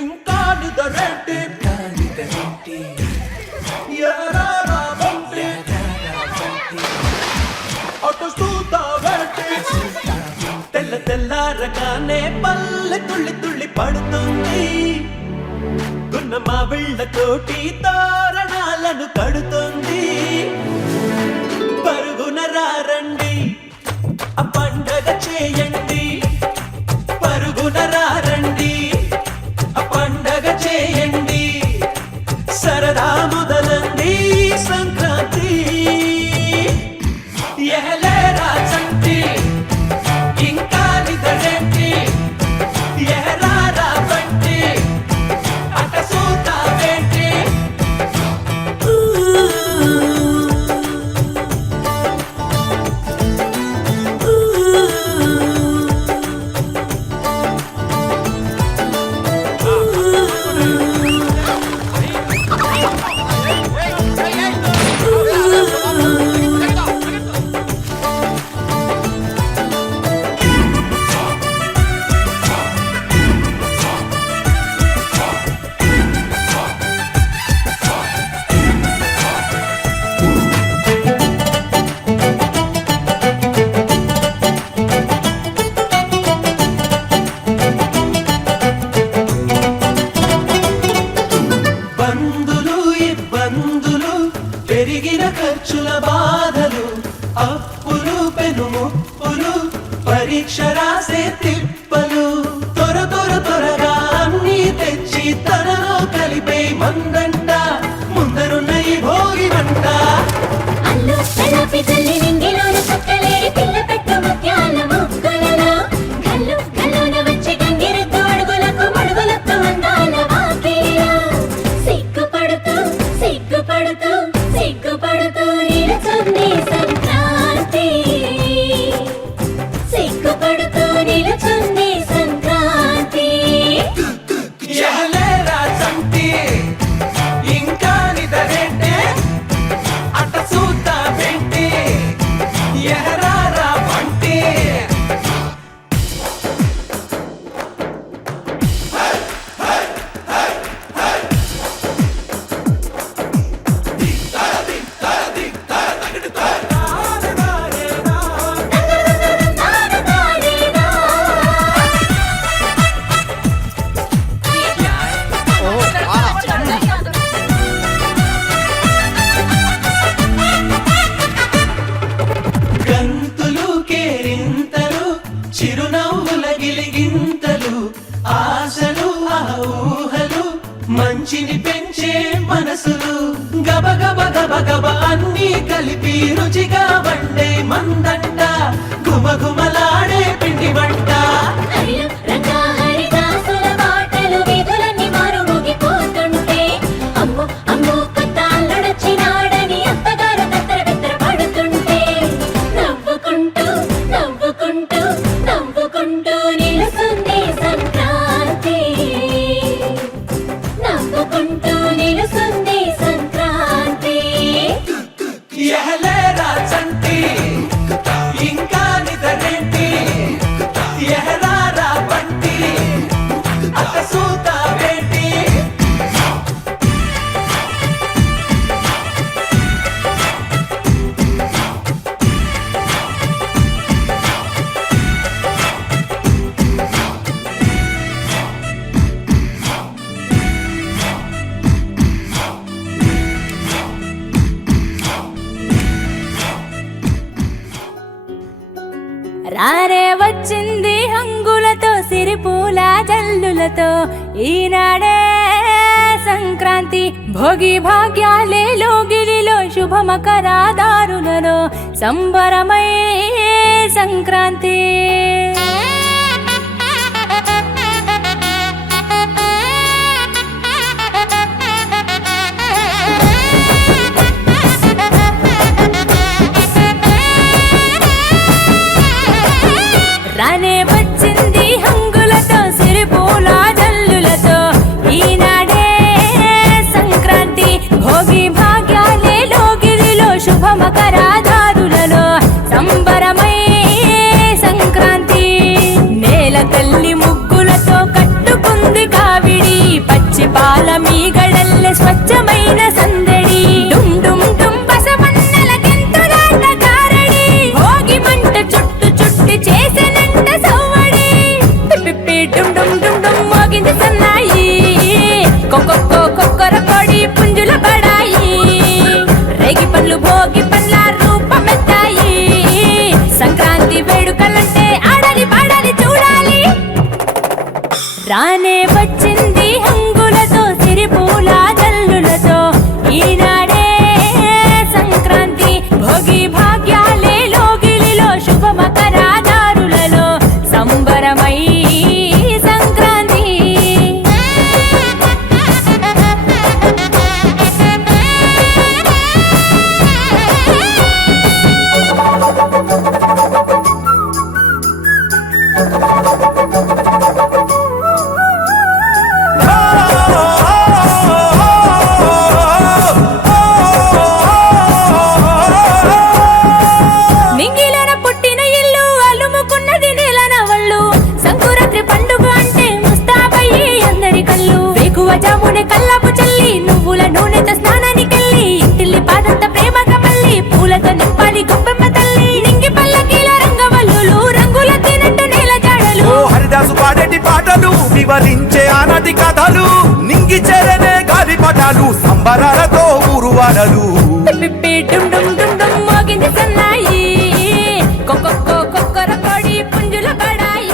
ఇంకా నిదరేంటి ఎరారా బంటి అటుస్తూతావేంటి తెల్ల తెల్లారగానే పల్లె తుళ్ళి తుళ్ళి పడుతుంది గున్న మా బిళ్ళతోటి తోరణాలను కడుతుంది పరుగున రారండి ఆ పండగ చేయండి పరుగున రారండి ఆ పండగ చేయండి సరదా మొదలండి సంక్రాంతి ఎహలేరా చంటి ఇంకా నిదడేంటి ఎహరారా బంటి అట సూతావేంటి పెరిగిన ఖర్చుల బాధలు అప్పులు పెనుముప్పులు పరీక్ష రాసే తిప్పలు త్వరగా అన్నీ తెచ్చి తనలో కలిపే మందంట ముందరున్న ఈ భోగి మంట చిరునవ్వుల గిలిగింతలు ఆశలు ఆ ఊహలు మంచిని పెంచే మనసులు గబగబ అన్నీ కలిపి రుచిగా వండే మందంట గుమగుమలాడే పిండి వంట ఎహలేరా చంటి ఇంకా నిదరేంటి ఎహరారా బంటి అట సూతావేంటి రారే వచ్చింది హంగులతో సిరిపూల జల్లులతో ఈనాడే సంక్రాంతి భోగి భాగ్యాలే లోగిలిలో శుభమకరాదారులలో సంబరమై సంక్రాంతి రానే వచ్చింది హంగులతో సిరిపూల జల్లులతో ఈనాడే సంక్రాంతి భోగి భాగ్యాలే లోగిలిలో శుభమకరాదారులలో సంబరమై సంక్రాంతి డుమ్ డుమ్ డుమ్ డుమ్ మోగింది సన్నాయి కొక్కొక్కో కొక్కర కొడి పుంజుల బడాయి రేగి పండ్లు భోగి పండ్ల రూపమెత్తాయి సంక్రాంతి వేడుకలంటే ఆడాలి పాడాలి చూడాలి రానే వచ్చింది హంగులతో సిరిపూల జల్లులతో ఈనాడే సంక్రాంతి భోగి భాగ్యాలే లోగిలిలో శుభ మకరాదారులలో సంబరమై సంక్రాంతి నింగిలోన పుట్టిన ఇల్లు అలుముకున్నది నేలన వళ్ళు సంకురాత్రి పండుగ అంటే ముస్తాబయ్యి అందరి కళ్ళు వేకువ జామునే కల్లాపు చల్లి నువ్వుల నూనెతో స్నానానికెళ్ళి ఇంటిల్లి పాదంత ప్రేమగా మళ్ళీ పూలతో నింపాలి గొప్పమ్మ తల్లి నింగి పల్లకీల రంగవల్లులు రంగుల తినట్టు నేల జాడలు హరిదాసు పాడేటి పాటలు వివరించే ఆనది కథలు నింగి చెరనే గాలిపటాలు సంబరాలతో ఊరువాడలు పిప్పి డుమ్ డుమ్ డుమ్ డుమ్ మోగింది సన్నాయి కొక్కొక్కో కొక్కర కొడి పుంజుల బడాయి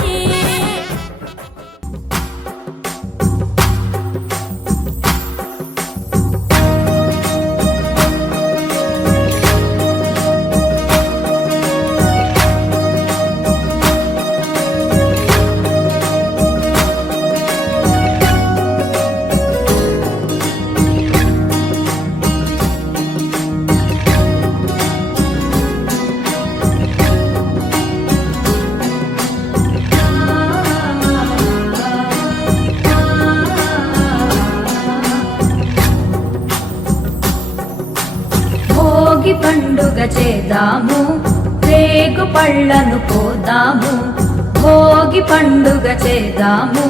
భోగి పండుగ చేద్దాము రేగు పళ్ళను పోదాము భోగి పండుగ చేద్దాము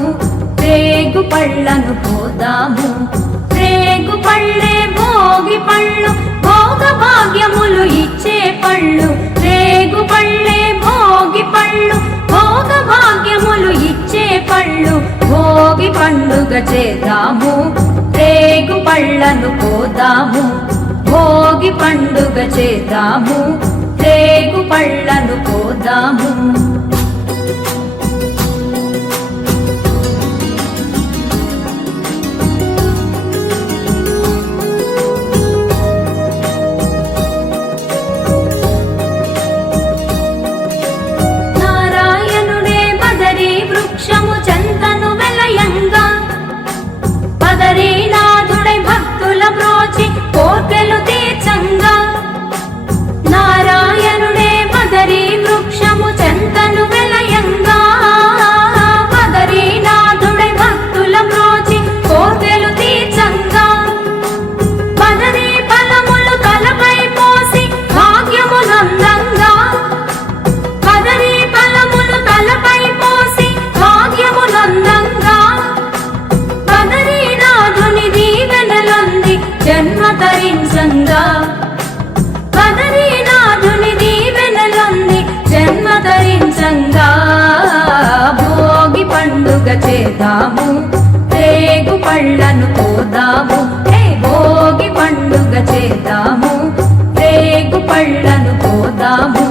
రేగు పళ్ళను పోదాము రేగు పళ్ళే భోగి పళ్ళు భోగ భాగ్యములు ఇచ్చే పళ్ళు రేగు పళ్ళే భోగి పళ్ళు భోగ భాగ్యములు ఇచ్చే పళ్ళు భోగి పండుగ చేద్దాము రేగు పళ్ళను పోదాము భోగి పండుగ చేద్దాము రేగు పళ్ళను పోదాము నారాయణుడే బదరీ వృక్షము చెంతను వెలయంగా బదరీనాథుడై భక్తుల బ్రోచి కోర్కెలు తీర్చంగా నారాయణుడే బదరీ వృక్షము చెంతను వెలయంగా బదరీనాథుడై భక్తుల బ్రోచి కోర్కెలు తీర్చంగా బదరీ ఫలములు తలపై పోసి భాగ్యమునందంగా బదరీ ఫలములు తలపై పోసి భాగ్యమునందంగా బదరీనాథుని దీవెనలొంది జన్మ తరించంగా బదరీనాథుని దీవెనలొంది జన్మ తరించంగా భోగి పండుగ చేద్దాము రేగు పళ్ళను పోదాము భోగి పండుగ చేద్దాము రేగు పళ్ళను పోదాము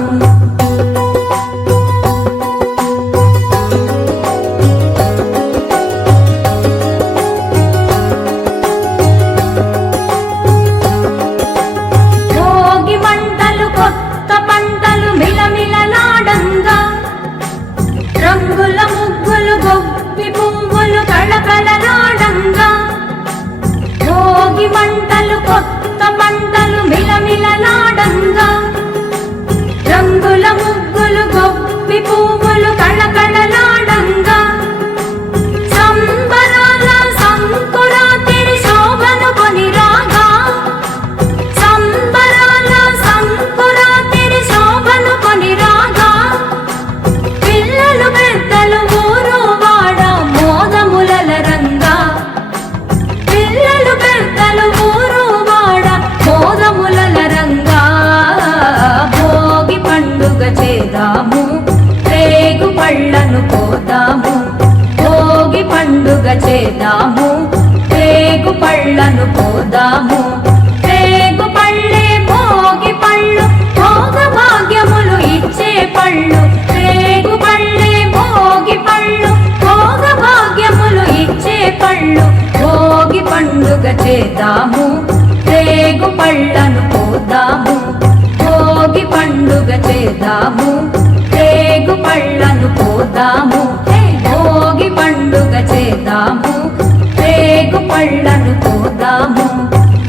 భోగి మంటలు కొత్త పంటలు మిలమిలలాడంగా రంగుల ముగ్గులు గొప్పి పువ్వులు కళకళలాడంగా భోగి మంటలు కొత్త పంటలు చేద్దాము రేగు పళ్ళను పోదాము రేగు పళ్ళే భోగి పళ్ళు భోగ భాగ్యములు ఇచ్చే పళ్ళు రేగు పళ్ళే భోగి పళ్ళు భోగ భాగ్యములు ఇచ్చే పళ్ళు భోగి పండుగ చేద్దాము రేగు పళ్ళను పోదాము భోగి పండుగ చేద్దాము రేగు పళ్ళను పోదాము భోగి పండుగ చేద్దాము రేగు పళ్ళను పోదాము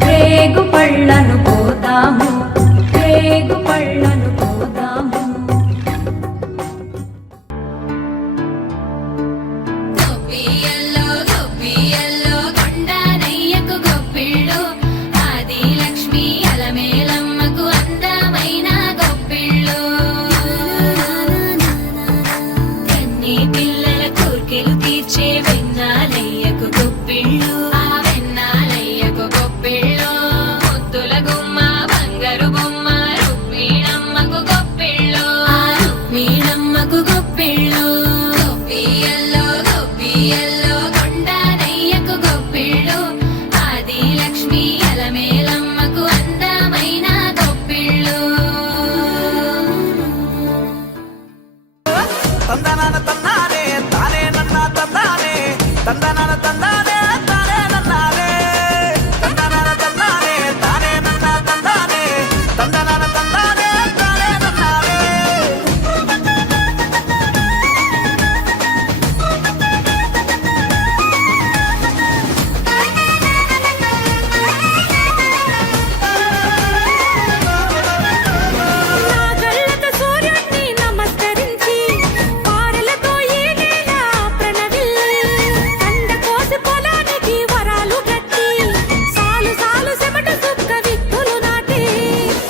రేగు పళ్ళను పోదాము రేగు పళ్ళను పోదాము గొప్పియల్లో గొప్పియల్లో కొండనయ్యకు గొప్పిళ్ళు ఆది లక్ష్మి అలమేలమ్మకు అందమైన గొప్పిళ్ళు కన్ని పిల్లల కోర్కెలు తీర్చే వెన్నాలయ్యకు గొప్పిళ్ళు ఆ వెన్నాలయ్యకు గొప్పిళ్ళు ముద్దుల గుమ్మ బంగారు బొమ్మ రుక్మిణమ్మకు గొప్పిళ్ళు ఆ రుక్మిణమ్మకు గొప్పిళ్ళు గొప్పియల్లో గొప్పియల్లో కొండనయ్యకు గొప్పిళ్ళు ఆది లక్ష్మి అలమేలమ్మకు అందమైన గొప్పిళ్ళు తందనాన తందానే తానే నన్న తందానే తందనాన తందానే తానే నన్నానే తందనాన తందానే తానే నన్న తందానే తందనాన తందానే తానే నన్నానే నాగళ్ళతో సూర్యుణ్ణి నమస్కరించి పారలతో ఈ నేల ప్రణవిల్లి కండ కోసి పొలానికి వరాలు గట్టి సాలు సాలు చెమట సుక్క విత్తులు నాటి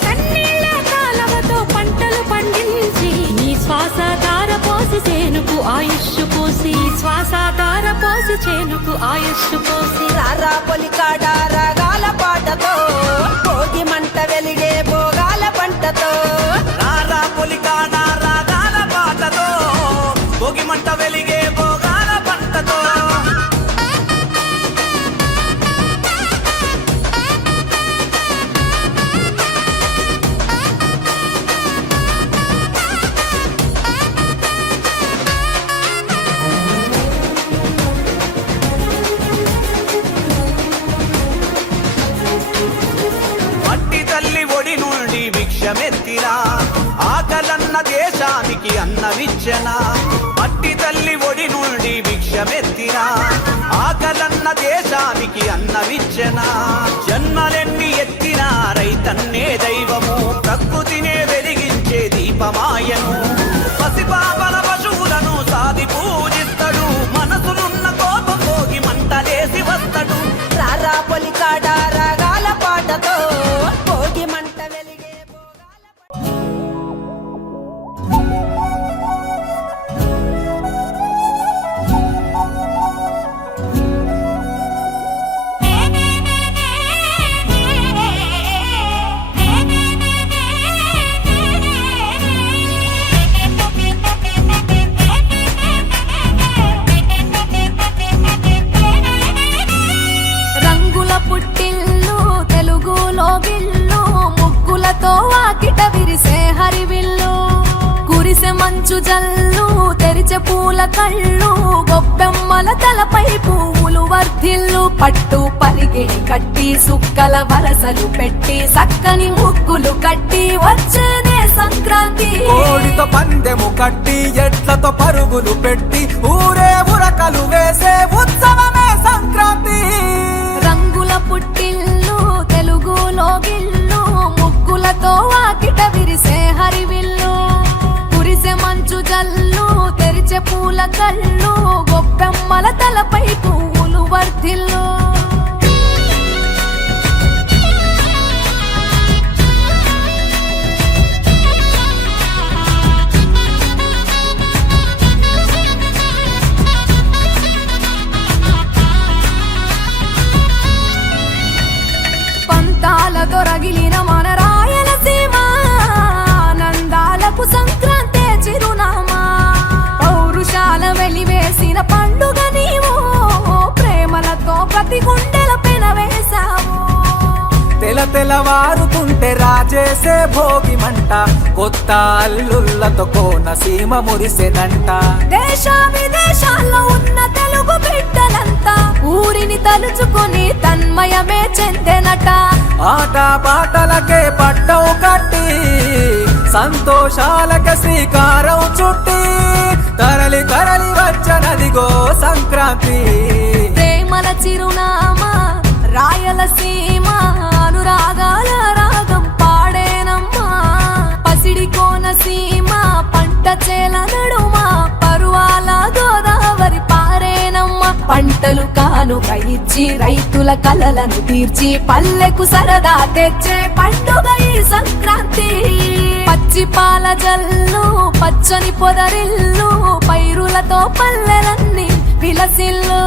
కన్నీళ్ళ కాలవతో పంటలు పండించి నీ శ్వాస ధార పోసి చేనుకు ఆయుష్ పోసి శ్వాస ధార పోసి చేనుకు ఆయుష్ పోసి రారా పొలికాడ రాగాల పాటతో భోగి మంట వెలిగే భోగాల పంటతో రారా పొలికాడ రాగాల పాటతో భోగి మంట వెలిగే భోగాల పంటతో మట్టి తల్లి ఒడి నుండి భిక్షమెత్తినా ఆకలన్న దేశానికి అన్నమిచ్చనా మట్టి తల్లి ఒడి నుండి భిక్షమెత్తినా ఆకలన్న దేశానికి అన్నమిచ్చనా జన్మలెన్ని ఎత్తినా రైతన్నే దైవము ప్రకృతినే వెలిగించే దీపమాయను పసిపాపల పశువులను సాది పూజిస్తాడు మనసులున్న కోపం భోగి మంటలేసి వస్తాడు రారా పొలికాడ రాగాల పాటతో భోగి మంట వెలిగే భోగాల రంగుల పుట్టిల్లు తెలుగులో గిల్లు ముగ్గులతో వాకిట విరిసే హరివిల్లు కురిసె మంచు జల్లు తెరిచే పూల కళ్ళు గొబ్బెమ్మల తలపై పువ్వులు వర్ధిల్లు పట్టు పరిగిడి కట్టి సుక్కల వరసలు పెట్టి సక్కని ముగ్గులు కట్టి వచ్చేనే సంక్రాంతి కోడితో పందెము కట్టి ఎట్లతో పరుగులు పెట్టి ఊరే ఉరకలు వేసే ఉత్సవమే సంక్రాంతి. రంగుల పుట్టిల్లు తెలుగులో గిల్లు ముగ్గులతో వాకిట విరిసే హరివిల్లు కురిసె మంచు జల్లు తెరిచే పూల కళ్ళు గొబ్బెమ్మల తలపై పువ్వులు వర్ధిల్లు పంతాలతో రగిలిన మన రాయలసీమ ఆనందాలకు సంక్రాంతే చిరునామా పౌరుషాల వెలివేసి ప్రతి గుండెల పెన వేశావు. తెలవారుతుంటే రాజేసే భోగి మంట, కొత్త అల్లుళ్ళతో కోనసీమ మురిసెనంట. దేశ విదేశాల్లో ఉన్న తెలుగు బిడ్డలంతా ఊరిని తలుచుకొని తన్మయమే చెందెనట. ఆట పాటలకే పట్టవు కట్టి, సంతోషాలకే శ్రీకారం చుట్టి, తరలి తరలి వచ్చనదిగో సంక్రాంతి. ప్రేమల చిరునామా రాయలసీమ, అనురాగాల రాగం పాడేనమ్మా. పసిడి కోనసీమ పంట చేల నడుమ, పరువాల గోదావరి పారేనమ్మా. పంటలు కానుక ఇచ్చి రైతుల కలలను తీర్చి, పల్లెకు సరదా తెచ్చే పండుగ ఈ సంక్రాంతి. పచ్చి పాల జల్లు పచ్చని పొదరిల్లు, పైరులతో పల్లెలన్నీ విలసిల్లు.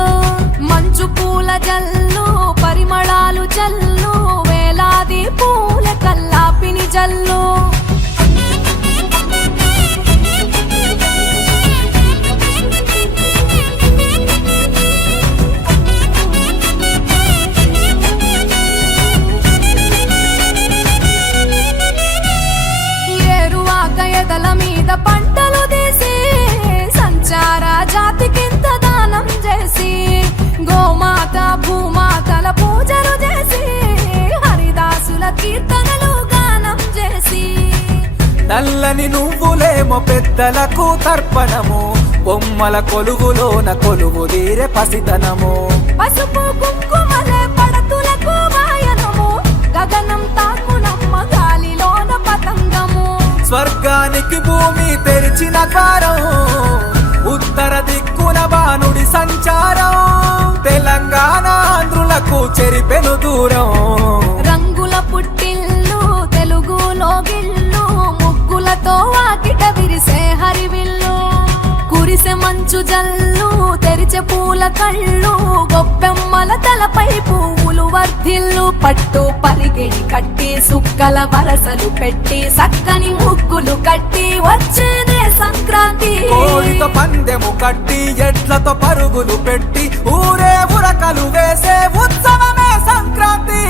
మంచు పూల జల్లు పరిమళాలు జల్లు, వేలాది పూల కల్లాపిని జల్లు. ఏరువాక ఎదల మీద పంటలు తీసి, సంచార జాతికింత దానం చేసి, గోమాత భూమాతల పూజలు చేసి, హరిదాసుల కీర్తనలు గానం చేసి. నల్లని నువ్వులేమో పెద్దలకు తర్పణము, బొమ్మల కొలువులోన కొలువు తీరే పసితనము. పసుపు కుంకుమలే పడతులకు వాయనము, గగనం తాకునమ్మ గాలిలోన పతంగము. స్వర్గానికి భూమి తెరిచిన ద్వారం, ఉత్తర దిక్కున బాణుడి సంచారం. తెలంగాణ ఆంధ్రులకు చెరిపెను దూరం. రంగుల పుట్టిల్లు తెలుగులో గిల్లు, ముగ్గులతో వాకిట విరిసే హరివిల్లు. కురిసె మంచు జల్లు తెరిచే పూల కళ్ళు, గొప్పెమ్మల తలపై పువ్వులు వర్ధిల్లు. పట్టు పరిగెడి కట్టి సుక్కల వరసలు పెట్టి, సక్కని ముగ్గులు కట్టి వచ్చేదే సంక్రాంతి. కోడితో పందెము కట్టి, ఎడ్లతో పరుగులు పెట్టి, ఊరే ఉరకలు వేసే ఉత్సవమే సంక్రాంతి.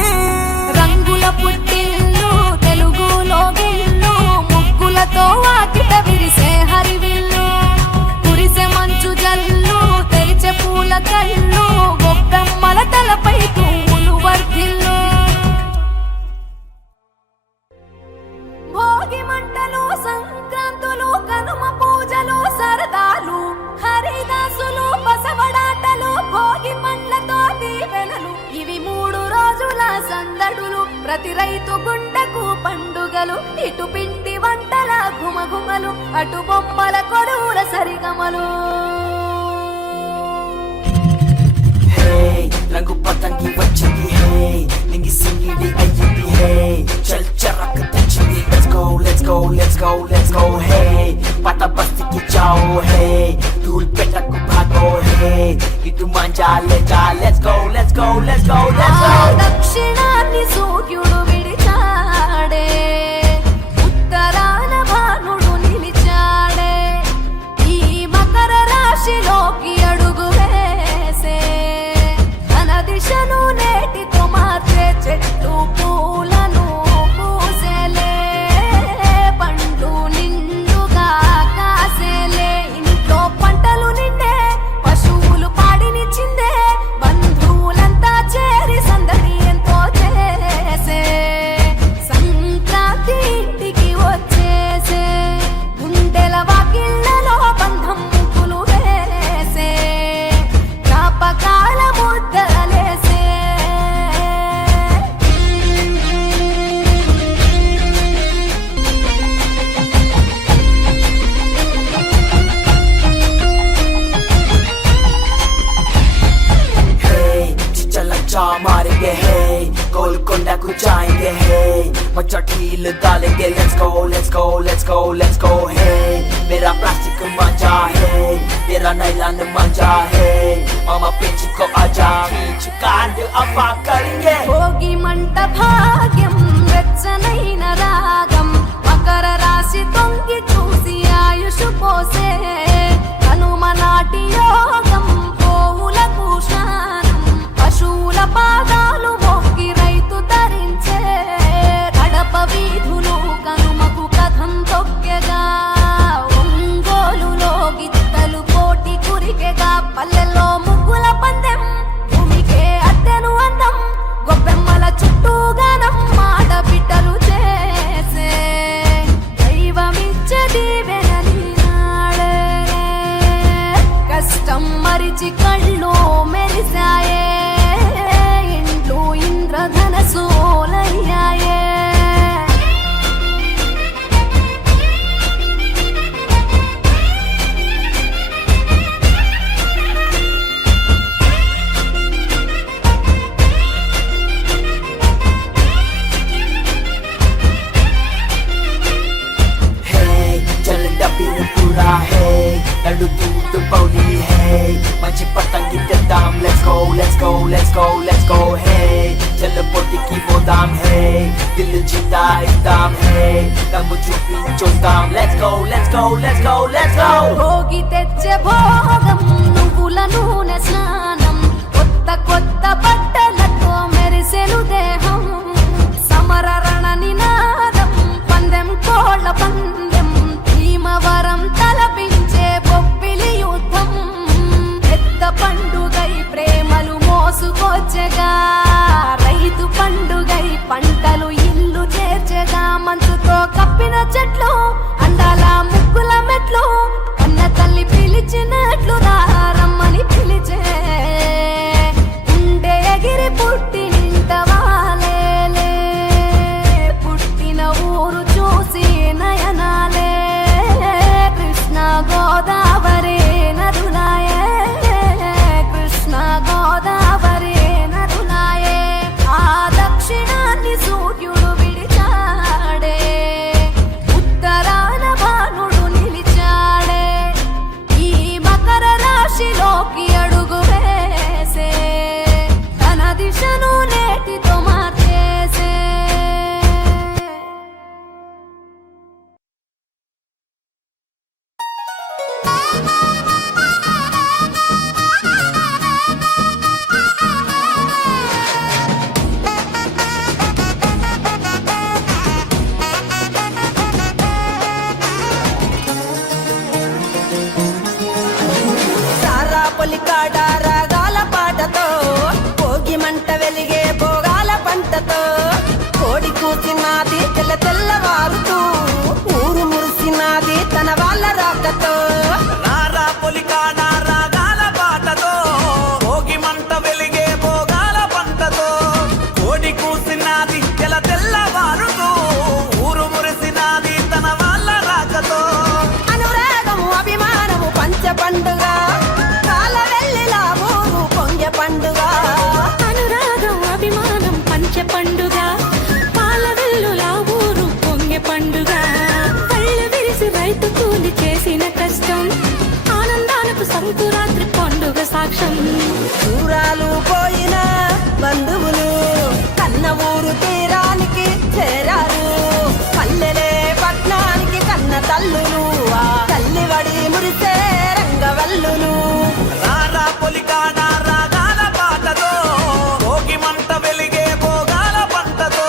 రంగుల పుట్టిల్లు తెలుగులో గిల్లు, ముగ్గులతో వాకిట విరిసే హరివిల్లు. కురిసె మంచు జల్లు తెరిచే పూల కళ్ళు, గొప్పెమ్మల తలపై పువ్వులు వర్ధిల్లు. భోగి మంటలు సంక్రాంతులు, కనుమ పూజలు సరదాలు, హరిదాసులు బసవడాటలు, భోగి పండ్లతో దీవెనలు. ఇవి 3 రోజుల సందడులు, ప్రతి రైతు గుండెకు పండుగలు. ఇటు పిండి వంటల ఘుమఘుమలు, అటు బొమ్మల కొడువుల సరిగమలు. Hey, రంగు పతంగి వచ్చింది hey, నింగి సింగిడి అయ్యింది hey, చల్ చరక్ తెచ్చింది let's go let's go let's go let's go hey, పట బస్తికి చాओ hey, ధూల్ పెట్టకు భాగో hey, ఇటు manja లేజా let's go let's go let's go let's go. దక్షిణాన్ని సూర్యుడు విడిచాడే, ఉత్తరాన భానుడు నిలిచాడే. ఈ మకర రాశిలోకి అడుగు వేసే, తన దిశను నేటితో మార్చే చెట్టు పూలను పూసేలే. పండు నిండుగా కాసేలే, ఇంట్లో పంటలు నిండే, పశువులు పాడినిచ్చిందే. బంధువులంతా చేరి సందడి ఎంతో చేసే, సంక్రాంతి ఇంటికి వచ్చేసే. గుండెల వాకిళ్ళలో బంధం ముగ్గులు వేసే, జ్ఞాపకాల ముద్దలేసే. Hey, चिचलचा मारेंगे hey, गोलकोंडा को जाएंगे hey, मचाटील डालेंगे let's go let's go let's go let's go hey, मेरा प्लास्टिक मजा है तेरा नाइलॉन मजा है, मामा पिंच को आजा खींच कांड अफा करेंगे. భోగి మంట భాగ్యం వెచ్చనైన రాగం, మకర రాశి తొంగి చూసి ఆయుషు పోసే. కనుమ నాటి యోగం పోవులకు స్నానం, పశువుల go, let's go, let's go, hey. Teleporti ki modam, hey. Dil jita idam, hey. Tamu chupi chodam, let's go, let's go, let's go, let's go. Bhogi తెచ్చే భోగం నువ్వుల నూనె స్నానం కొత్త కొత్త బట్టలతో మెరిసెను దేహం సమర రణ నినాదం పందెం కోళ్ళ పందెం భీమవరం తలపించే బొప్పిలి యుద్ధం పెద్ద పండుగై ప్రేమలు మోసుకొచ్చగా రైతు పండుగై పంటలు ఇల్లు చేర్చగా మంచుతో కప్పిన చెట్లు అందాల ముగ్గుల మెట్లు అన్న తల్లి పిలిచినట్లు రమ్మని పిలిచే ఉండే ఎగిరి పుట్టి నింట వాలేలే పుట్టిన ఊరు చూసి నయనాలే కృష్ణ గోదావరి నదులాయే కృష్ణ గోదావరి నదులాయే ఆ దక్షిణాన్ని సూర్యుడు విడిచాడే ఉత్తరాన భానుడు నిలిచాడే ఈ మకర రాశిలోకి అడుగు వేసే తన దిశను నేటితో మార్చేసే సారా పొలికాడ రాగాల పాటతో భోగి మంట వెలిగే భోగాల పంటతో కోడి కూసినాది తెల్ల తెల్లవారుతూ ఊరు మురిసినాది తన వాళ్ళ రాకతో రారా పొలికాడ రాగాల పాటతో భోగి మంట వెలిగే భోగాల పంటతో కోడి కూసినాది తెల్లవారుతూ ఊరు మురిసినాది తన వాళ్ళ రాకతో అనురాగము అభిమానము పంచ పండుగ కాల వెళ్ళిలా ఊరు పొంగె పండుగ అనురాగం అభిమానం పంచ పండుగ పాల వెల్లులా ఊరు పొంగె పండుగ కళ్ళు విరిసి రైతు కూలి చేసిన కష్టం ఆనందాలకు సంకురాత్రి పండుగ సాక్ష్యం దూరాలు పోయిన బంధువులు కన్న ఊరు తీరానికి చేరారు పల్లెలే పట్నానికి కన్న తల్లులు ఆ తల్లి వడి మురిసే రంగవల్లులు రారా పొలికాడ రాగాల పాటతో భోగి మంట వెలిగే భోగాల పంటతో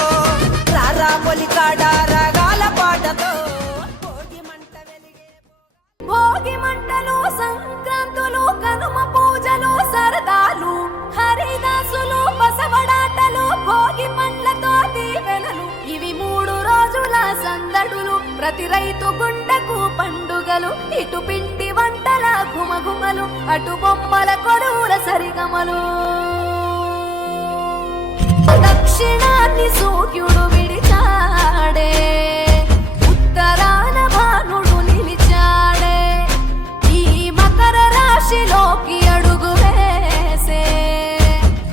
రారా పొలికాడ రాగాల పాటతో భోగి మంట వెలిగే భోగి మంటలు సంక్రాంతులు కనుమ పూజలు సరదాలు హరిదాసులు బసవడాటలు భోగి పండ్లతో దీవెనలు ఇవి 3 రోజుల సందడులు ప్రతి రైతు గుండెకు పండుగలు ఇటు పిండి వంటల గుమగుమలు అటు బొమ్మల కొడువుల సరిగమలు దక్షిణాన్ని సూర్యుడు విడిచాడే ఉత్తరాన భానుడు నిలిచాడే ఈ మకర రాశిలోకి అడుగు వేసే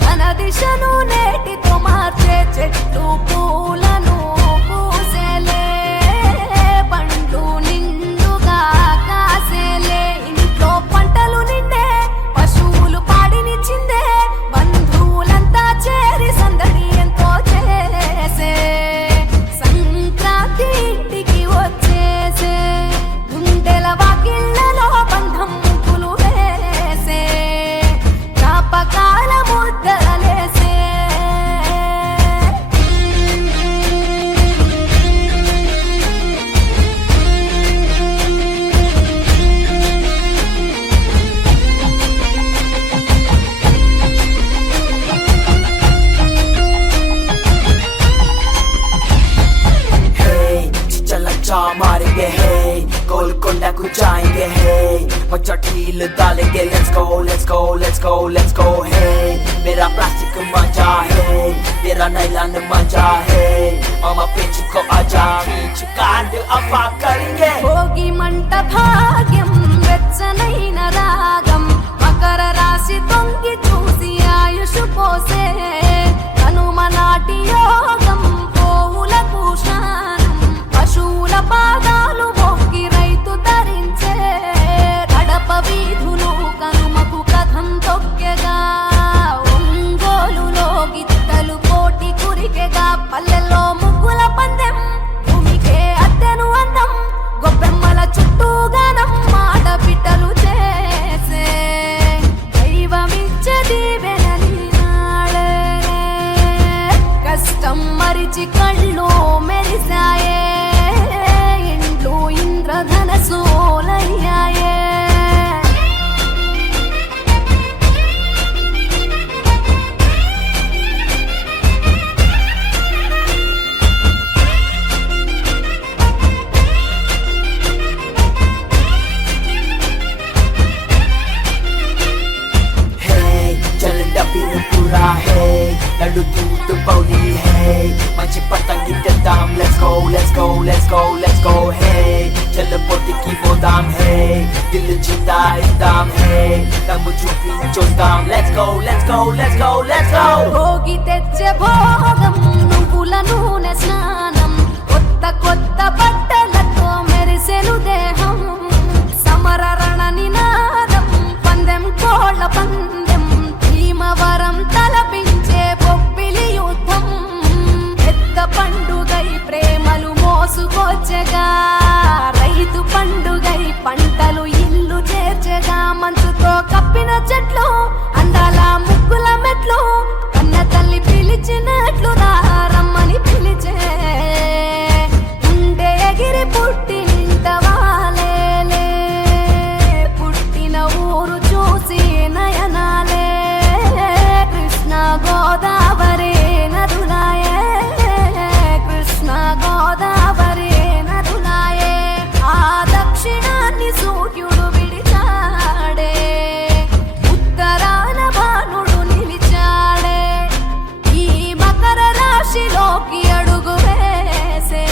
తన దిశను నేటితో మార్చే చెట్లు పూలను పూసేలే పండు నిండుగా కాసేలే ఇంట్లో పంటలు నిండే పశువులు పాడినిచ్చిందే బంధువులంతా చేరి సందడి ఎంతో చేసే సంక్రాంతి ఇంటికి వచ్చేసే గుండెల వాకిళ్ళలో బంధం ముగ్గులు వేసే జ్ఞాపకాల ముద్దలేసే Hey, चिचलचा मारेंगे hey, गोलकोंडा को जाएंगे hey, मचटील डालेंगे let's go, let's go, let's go, let's go hey, मेरा प्लास्टिक मजा है, तेरा नाइलॉन मजा है, मामा पेच को आजा, खींच कांड अफा करेंगे. భోగి మంట భాగ్యం వెచ్చనైన రాగం మకర రాశి తొంగి చూసి ఆయుష్ పోసే కనుమ నాటి యోగం పోవులకు స్నానం పశువుల పాదాలు మొక్కి రైతు ధరించే కడప వీధులు కనుమకు కథం తొక్కెగా మరిచి కళ్ళు మెరిసాయే ఇంట్లో ఇంద్రధనసోలయ్యాయే Lalu tutu pauli hey Manchi patang kita dam Let's go, let's go, let's go, let's go hey Chala poti ki bodam hey Dil jita idam hey Namu chupi chodam Let's go, let's go, let's go, let's go Bhogi తెచ్చే భోగం నువ్వుల నూనె స్నానం కొత్త కొత్త బట్టలతో మెరిసెను దేహం సమర రణ నినాదం పందెం కోళ్ళ పందెం భీమవరం తలపించే బొబ్బిలి యుద్ధం పెద్ద పండుగై ప్రేమలు మోసుకొచ్చగా రైతు పండుగై పంటలు ఇల్లు చేర్చగా మంచుతో కప్పిన చెట్లు అందాల ముగ్గుల మెట్లు కన్న తల్లి పిలిచినట్లు రమ్మని పిలిచే ఉండే ఎగిరి పుట్టినింట వాలేలే పుట్టిన ఊరు చూసి నయనాలే కృష్ణ గోదావరి నదులాయే కృష్ణ గోదావరి నదులాయే ఆ దక్షిణాన్ని సూర్యుడు విడిచాడే ఉత్తరాన భానుడు నిలిచాడే ఈ మకర రాశిలోకి అడుగు వేసే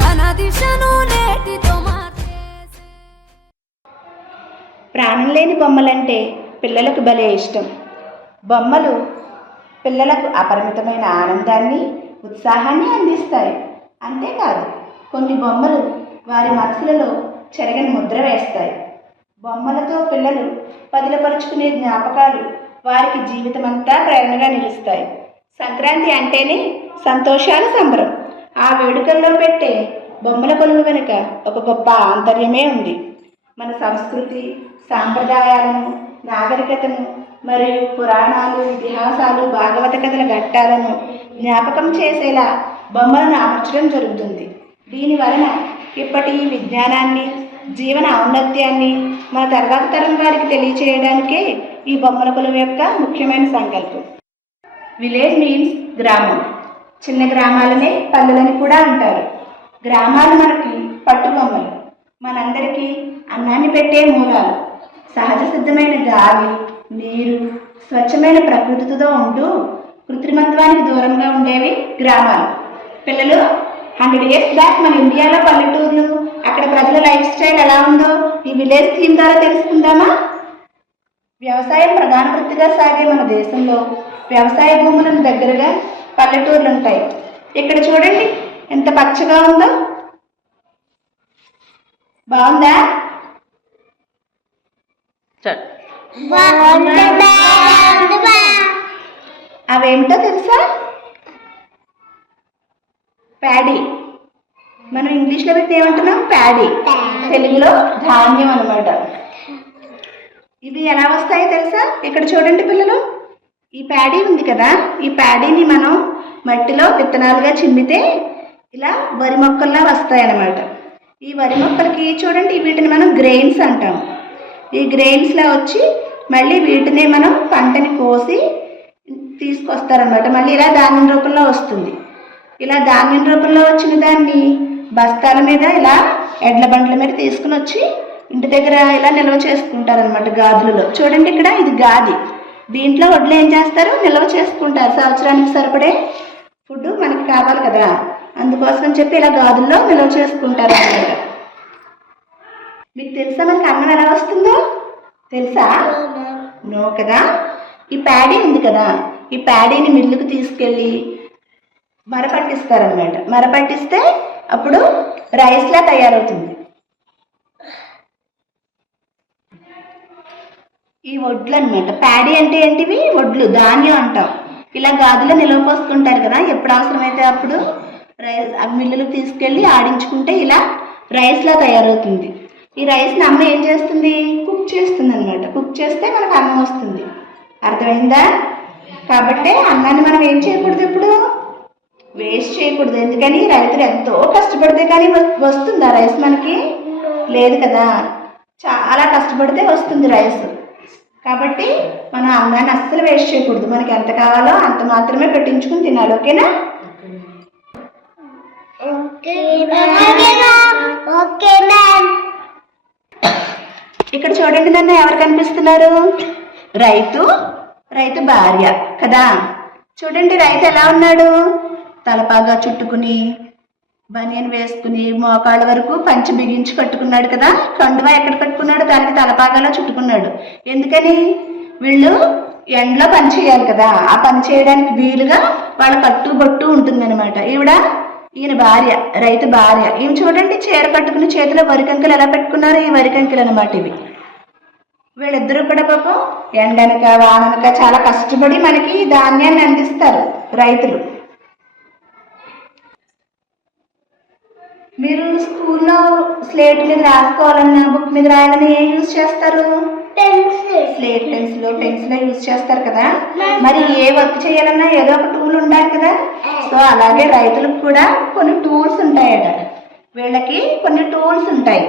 తన దిశను నేటితో మార్చేసే ప్రాణం లేని బొమ్మలంటే పిల్లలకు భలే ఇష్టం. బొమ్మలు పిల్లలకు అపరిమితమైన ఆనందాన్ని ఉత్సాహాన్ని అందిస్తాయి. అంతేకాదు కొన్ని బొమ్మలు వారి మనసులలో చెరగని ముద్ర వేస్తాయి. బొమ్మలతో పిల్లలు పదిలపరుచుకునే జ్ఞాపకాలు వారికి జీవితమంతా ప్రేరణగా నిలుస్తాయి. సంక్రాంతి అంటేనే సంతోషాల సంబరం. ఆ వేడుకల్లో పెట్టే బొమ్మల కొలువు వెనుక ఒక గొప్ప ఆంతర్యమే ఉంది. మన సంస్కృతి సాంప్రదాయాలను నాగరికతను మరియు పురాణాలు ఇతిహాసాలు భాగవత కథల ఘట్టాలను జ్ఞాపకం చేసేలా బొమ్మలను అమర్చడం జరుగుతుంది. దీని వలన ఇప్పటి విజ్ఞానాన్ని జీవన ఔన్నత్యాన్ని మన తర్వాత తరం వారికి తెలియచేయడానికే ఈ బొమ్మల కొలువు యొక్క ముఖ్యమైన సంకల్పం. విలేజ్ మీన్స్ గ్రామం. చిన్న గ్రామాలనే పల్లెలని కూడా అంటారు. గ్రామాలు మనకి పట్టుబొమ్మలు, మనందరికీ అన్నాన్ని పెట్టే మూలాలు. సహజ సిద్ధమైన గాలి, నీరు, స్వచ్ఛమైన ప్రకృతితో ఉంటూ కృత్రిమత్వానికి దూరంగా ఉండేవి గ్రామాలు. పిల్లలు 100 years బ్యాక్ మన ఇండియాలో పల్లెటూర్లు, అక్కడ ప్రజల లైఫ్ స్టైల్ ఎలా ఉందో ఈ విలేజ్ థీమ్ ద్వారా తెలుసుకుందామా? వ్యవసాయం ప్రధాన వృత్తిగా సాగే మన దేశంలో వ్యవసాయ భూములకు దగ్గరగా పల్లెటూర్లు ఉంటాయి. ఇక్కడ చూడండి ఎంత పచ్చగా ఉందో. బాగుందా? అవేమిటో తెలుసా? ప్యాడీ. మనం ఇంగ్లీష్లో పెట్టి ఏమంటున్నాం? ప్యాడీ. తెలుగులో ధాన్యం అన్నమాట. ఇవి ఎలా వస్తాయో తెలుసా? ఇక్కడ చూడండి పిల్లలు, ఈ ప్యాడీ ఉంది కదా, ఈ ప్యాడీని మనం మట్టిలో విత్తనాలుగా చిమ్మితే ఇలా వరి మొక్కల్లా వస్తాయన్నమాట. ఈ వరి మొక్కలకి చూడండి, వీటిని మనం గ్రెయిన్స్ అంటాం. ఈ గ్రెయిన్స్లా వచ్చి మళ్ళీ వీటినే మనం పంటని కోసి తీసుకొస్తారనమాట. మళ్ళీ ఇలా ధాన్యం రూపంలో వస్తుంది. ఇలా ధాన్యం రూపంలో వచ్చిన దాన్ని బస్తాల మీద ఇలా ఎడ్ల బండ్ల మీద తీసుకుని వచ్చి ఇంటి దగ్గర ఇలా నిల్వ చేసుకుంటారనమాట గాజులలో. చూడండి ఇక్కడ ఇది గాది. దీంట్లో వడ్లు ఏం చేస్తారు? నిల్వ చేసుకుంటారు. సంవత్సరానికి సరిపడే ఫుడ్ మనకి కావాలి కదా, అందుకోసం చెప్పి ఇలా గాజుల్లో నిల్వ చేసుకుంటారు అన్నమాట. మీకు తెలుసా మనకి అన్నం ఎలా వస్తుందో? తెలుసా? నో కదా. ఈ ప్యాడీ ఉంది కదా, ఈ ప్యాడీని మిల్లుకు తీసుకెళ్ళి మరపట్టిస్తారనమాట. మరపట్టిస్తే అప్పుడు రైస్లా తయారవుతుంది. ఈ వడ్లు అనమాట. ప్యాడీ అంటే ఏంటివి? వడ్లు, ధాన్యం అంటాం. ఇలా గాజులో నిల్వ పోసుకుంటారు కదా, ఎప్పుడు అవసరమైతే అప్పుడు రైస్ మిల్లులకు తీసుకెళ్ళి ఆడించుకుంటే ఇలా రైస్లా తయారవుతుంది. ఈ రైస్ని అమ్మ ఏం చేస్తుంది? కుక్ చేస్తుంది అనమాట. కుక్ చేస్తే మనకు అన్నం వస్తుంది. అర్థమైందా? కాబట్టి అన్నాన్ని మనం ఏం చేయకూడదు, ఇప్పుడు వేస్ట్ చేయకూడదు. ఎందుకని రైతులు ఎంతో కష్టపడితే కానీ వస్తుందా రైస్ మనకి? లేదు కదా, చాలా కష్టపడితే వస్తుంది రైస్. కాబట్టి మనం అన్నాన్ని అస్సలు వేస్ట్ చేయకూడదు. మనకి ఎంత కావాలో అంత మాత్రమే పెట్టించుకుని తినాలి. ఓకేనా? ఇక్కడ చూడండి నన్ను ఎవరు కనిపిస్తున్నారు? రైతు భార్య కదా. చూడండి రైతు ఎలా ఉన్నాడు? తలపాగా చుట్టుకుని, బనియన్ వేసుకుని, మోకాళ్ళ వరకు పంచి బిగించి కట్టుకున్నాడు కదా. కండువా ఎక్కడ కట్టుకున్నాడు? దానికి తలపాగాలో చుట్టుకున్నాడు. ఎందుకని? వీళ్ళు ఎండలో పని చేయాలి కదా, ఆ పని చేయడానికి వీలుగా వాళ్ళ కట్టుబొట్టు ఉంటుందన్నమాట. ఈయన భార్య, రైతు భార్య. ఈయన చూడండి చీర కట్టుకుని చేతిలో వరికంకులు ఎలా పెట్టుకున్నారు? ఈ వరికంకులు అన్నమాట ఇవి. వీళ్ళిద్దరూ కూడా పాపం ఎండనక వాననక చాలా కష్టపడి మనకి ధాన్యాన్ని అందిస్తారు రైతులు. మీరు స్కూల్లో స్లేట్ మీద రాసుకోవాలన్నా, బుక్ మీద రాయాలన్నా ఏం యూజ్ చేస్తారు? స్లేట్ పెన్సిల్ యూజ్ చేస్తారు కదా. మరి ఏ వర్క్ చేయాలన్నా ఏదో ఒక టూల్ ఉండాలి కదా. సో అలాగే రైతులకు కూడా కొన్ని టూల్స్ ఉంటాయట. వీళ్ళకి కొన్ని టూల్స్ ఉంటాయి.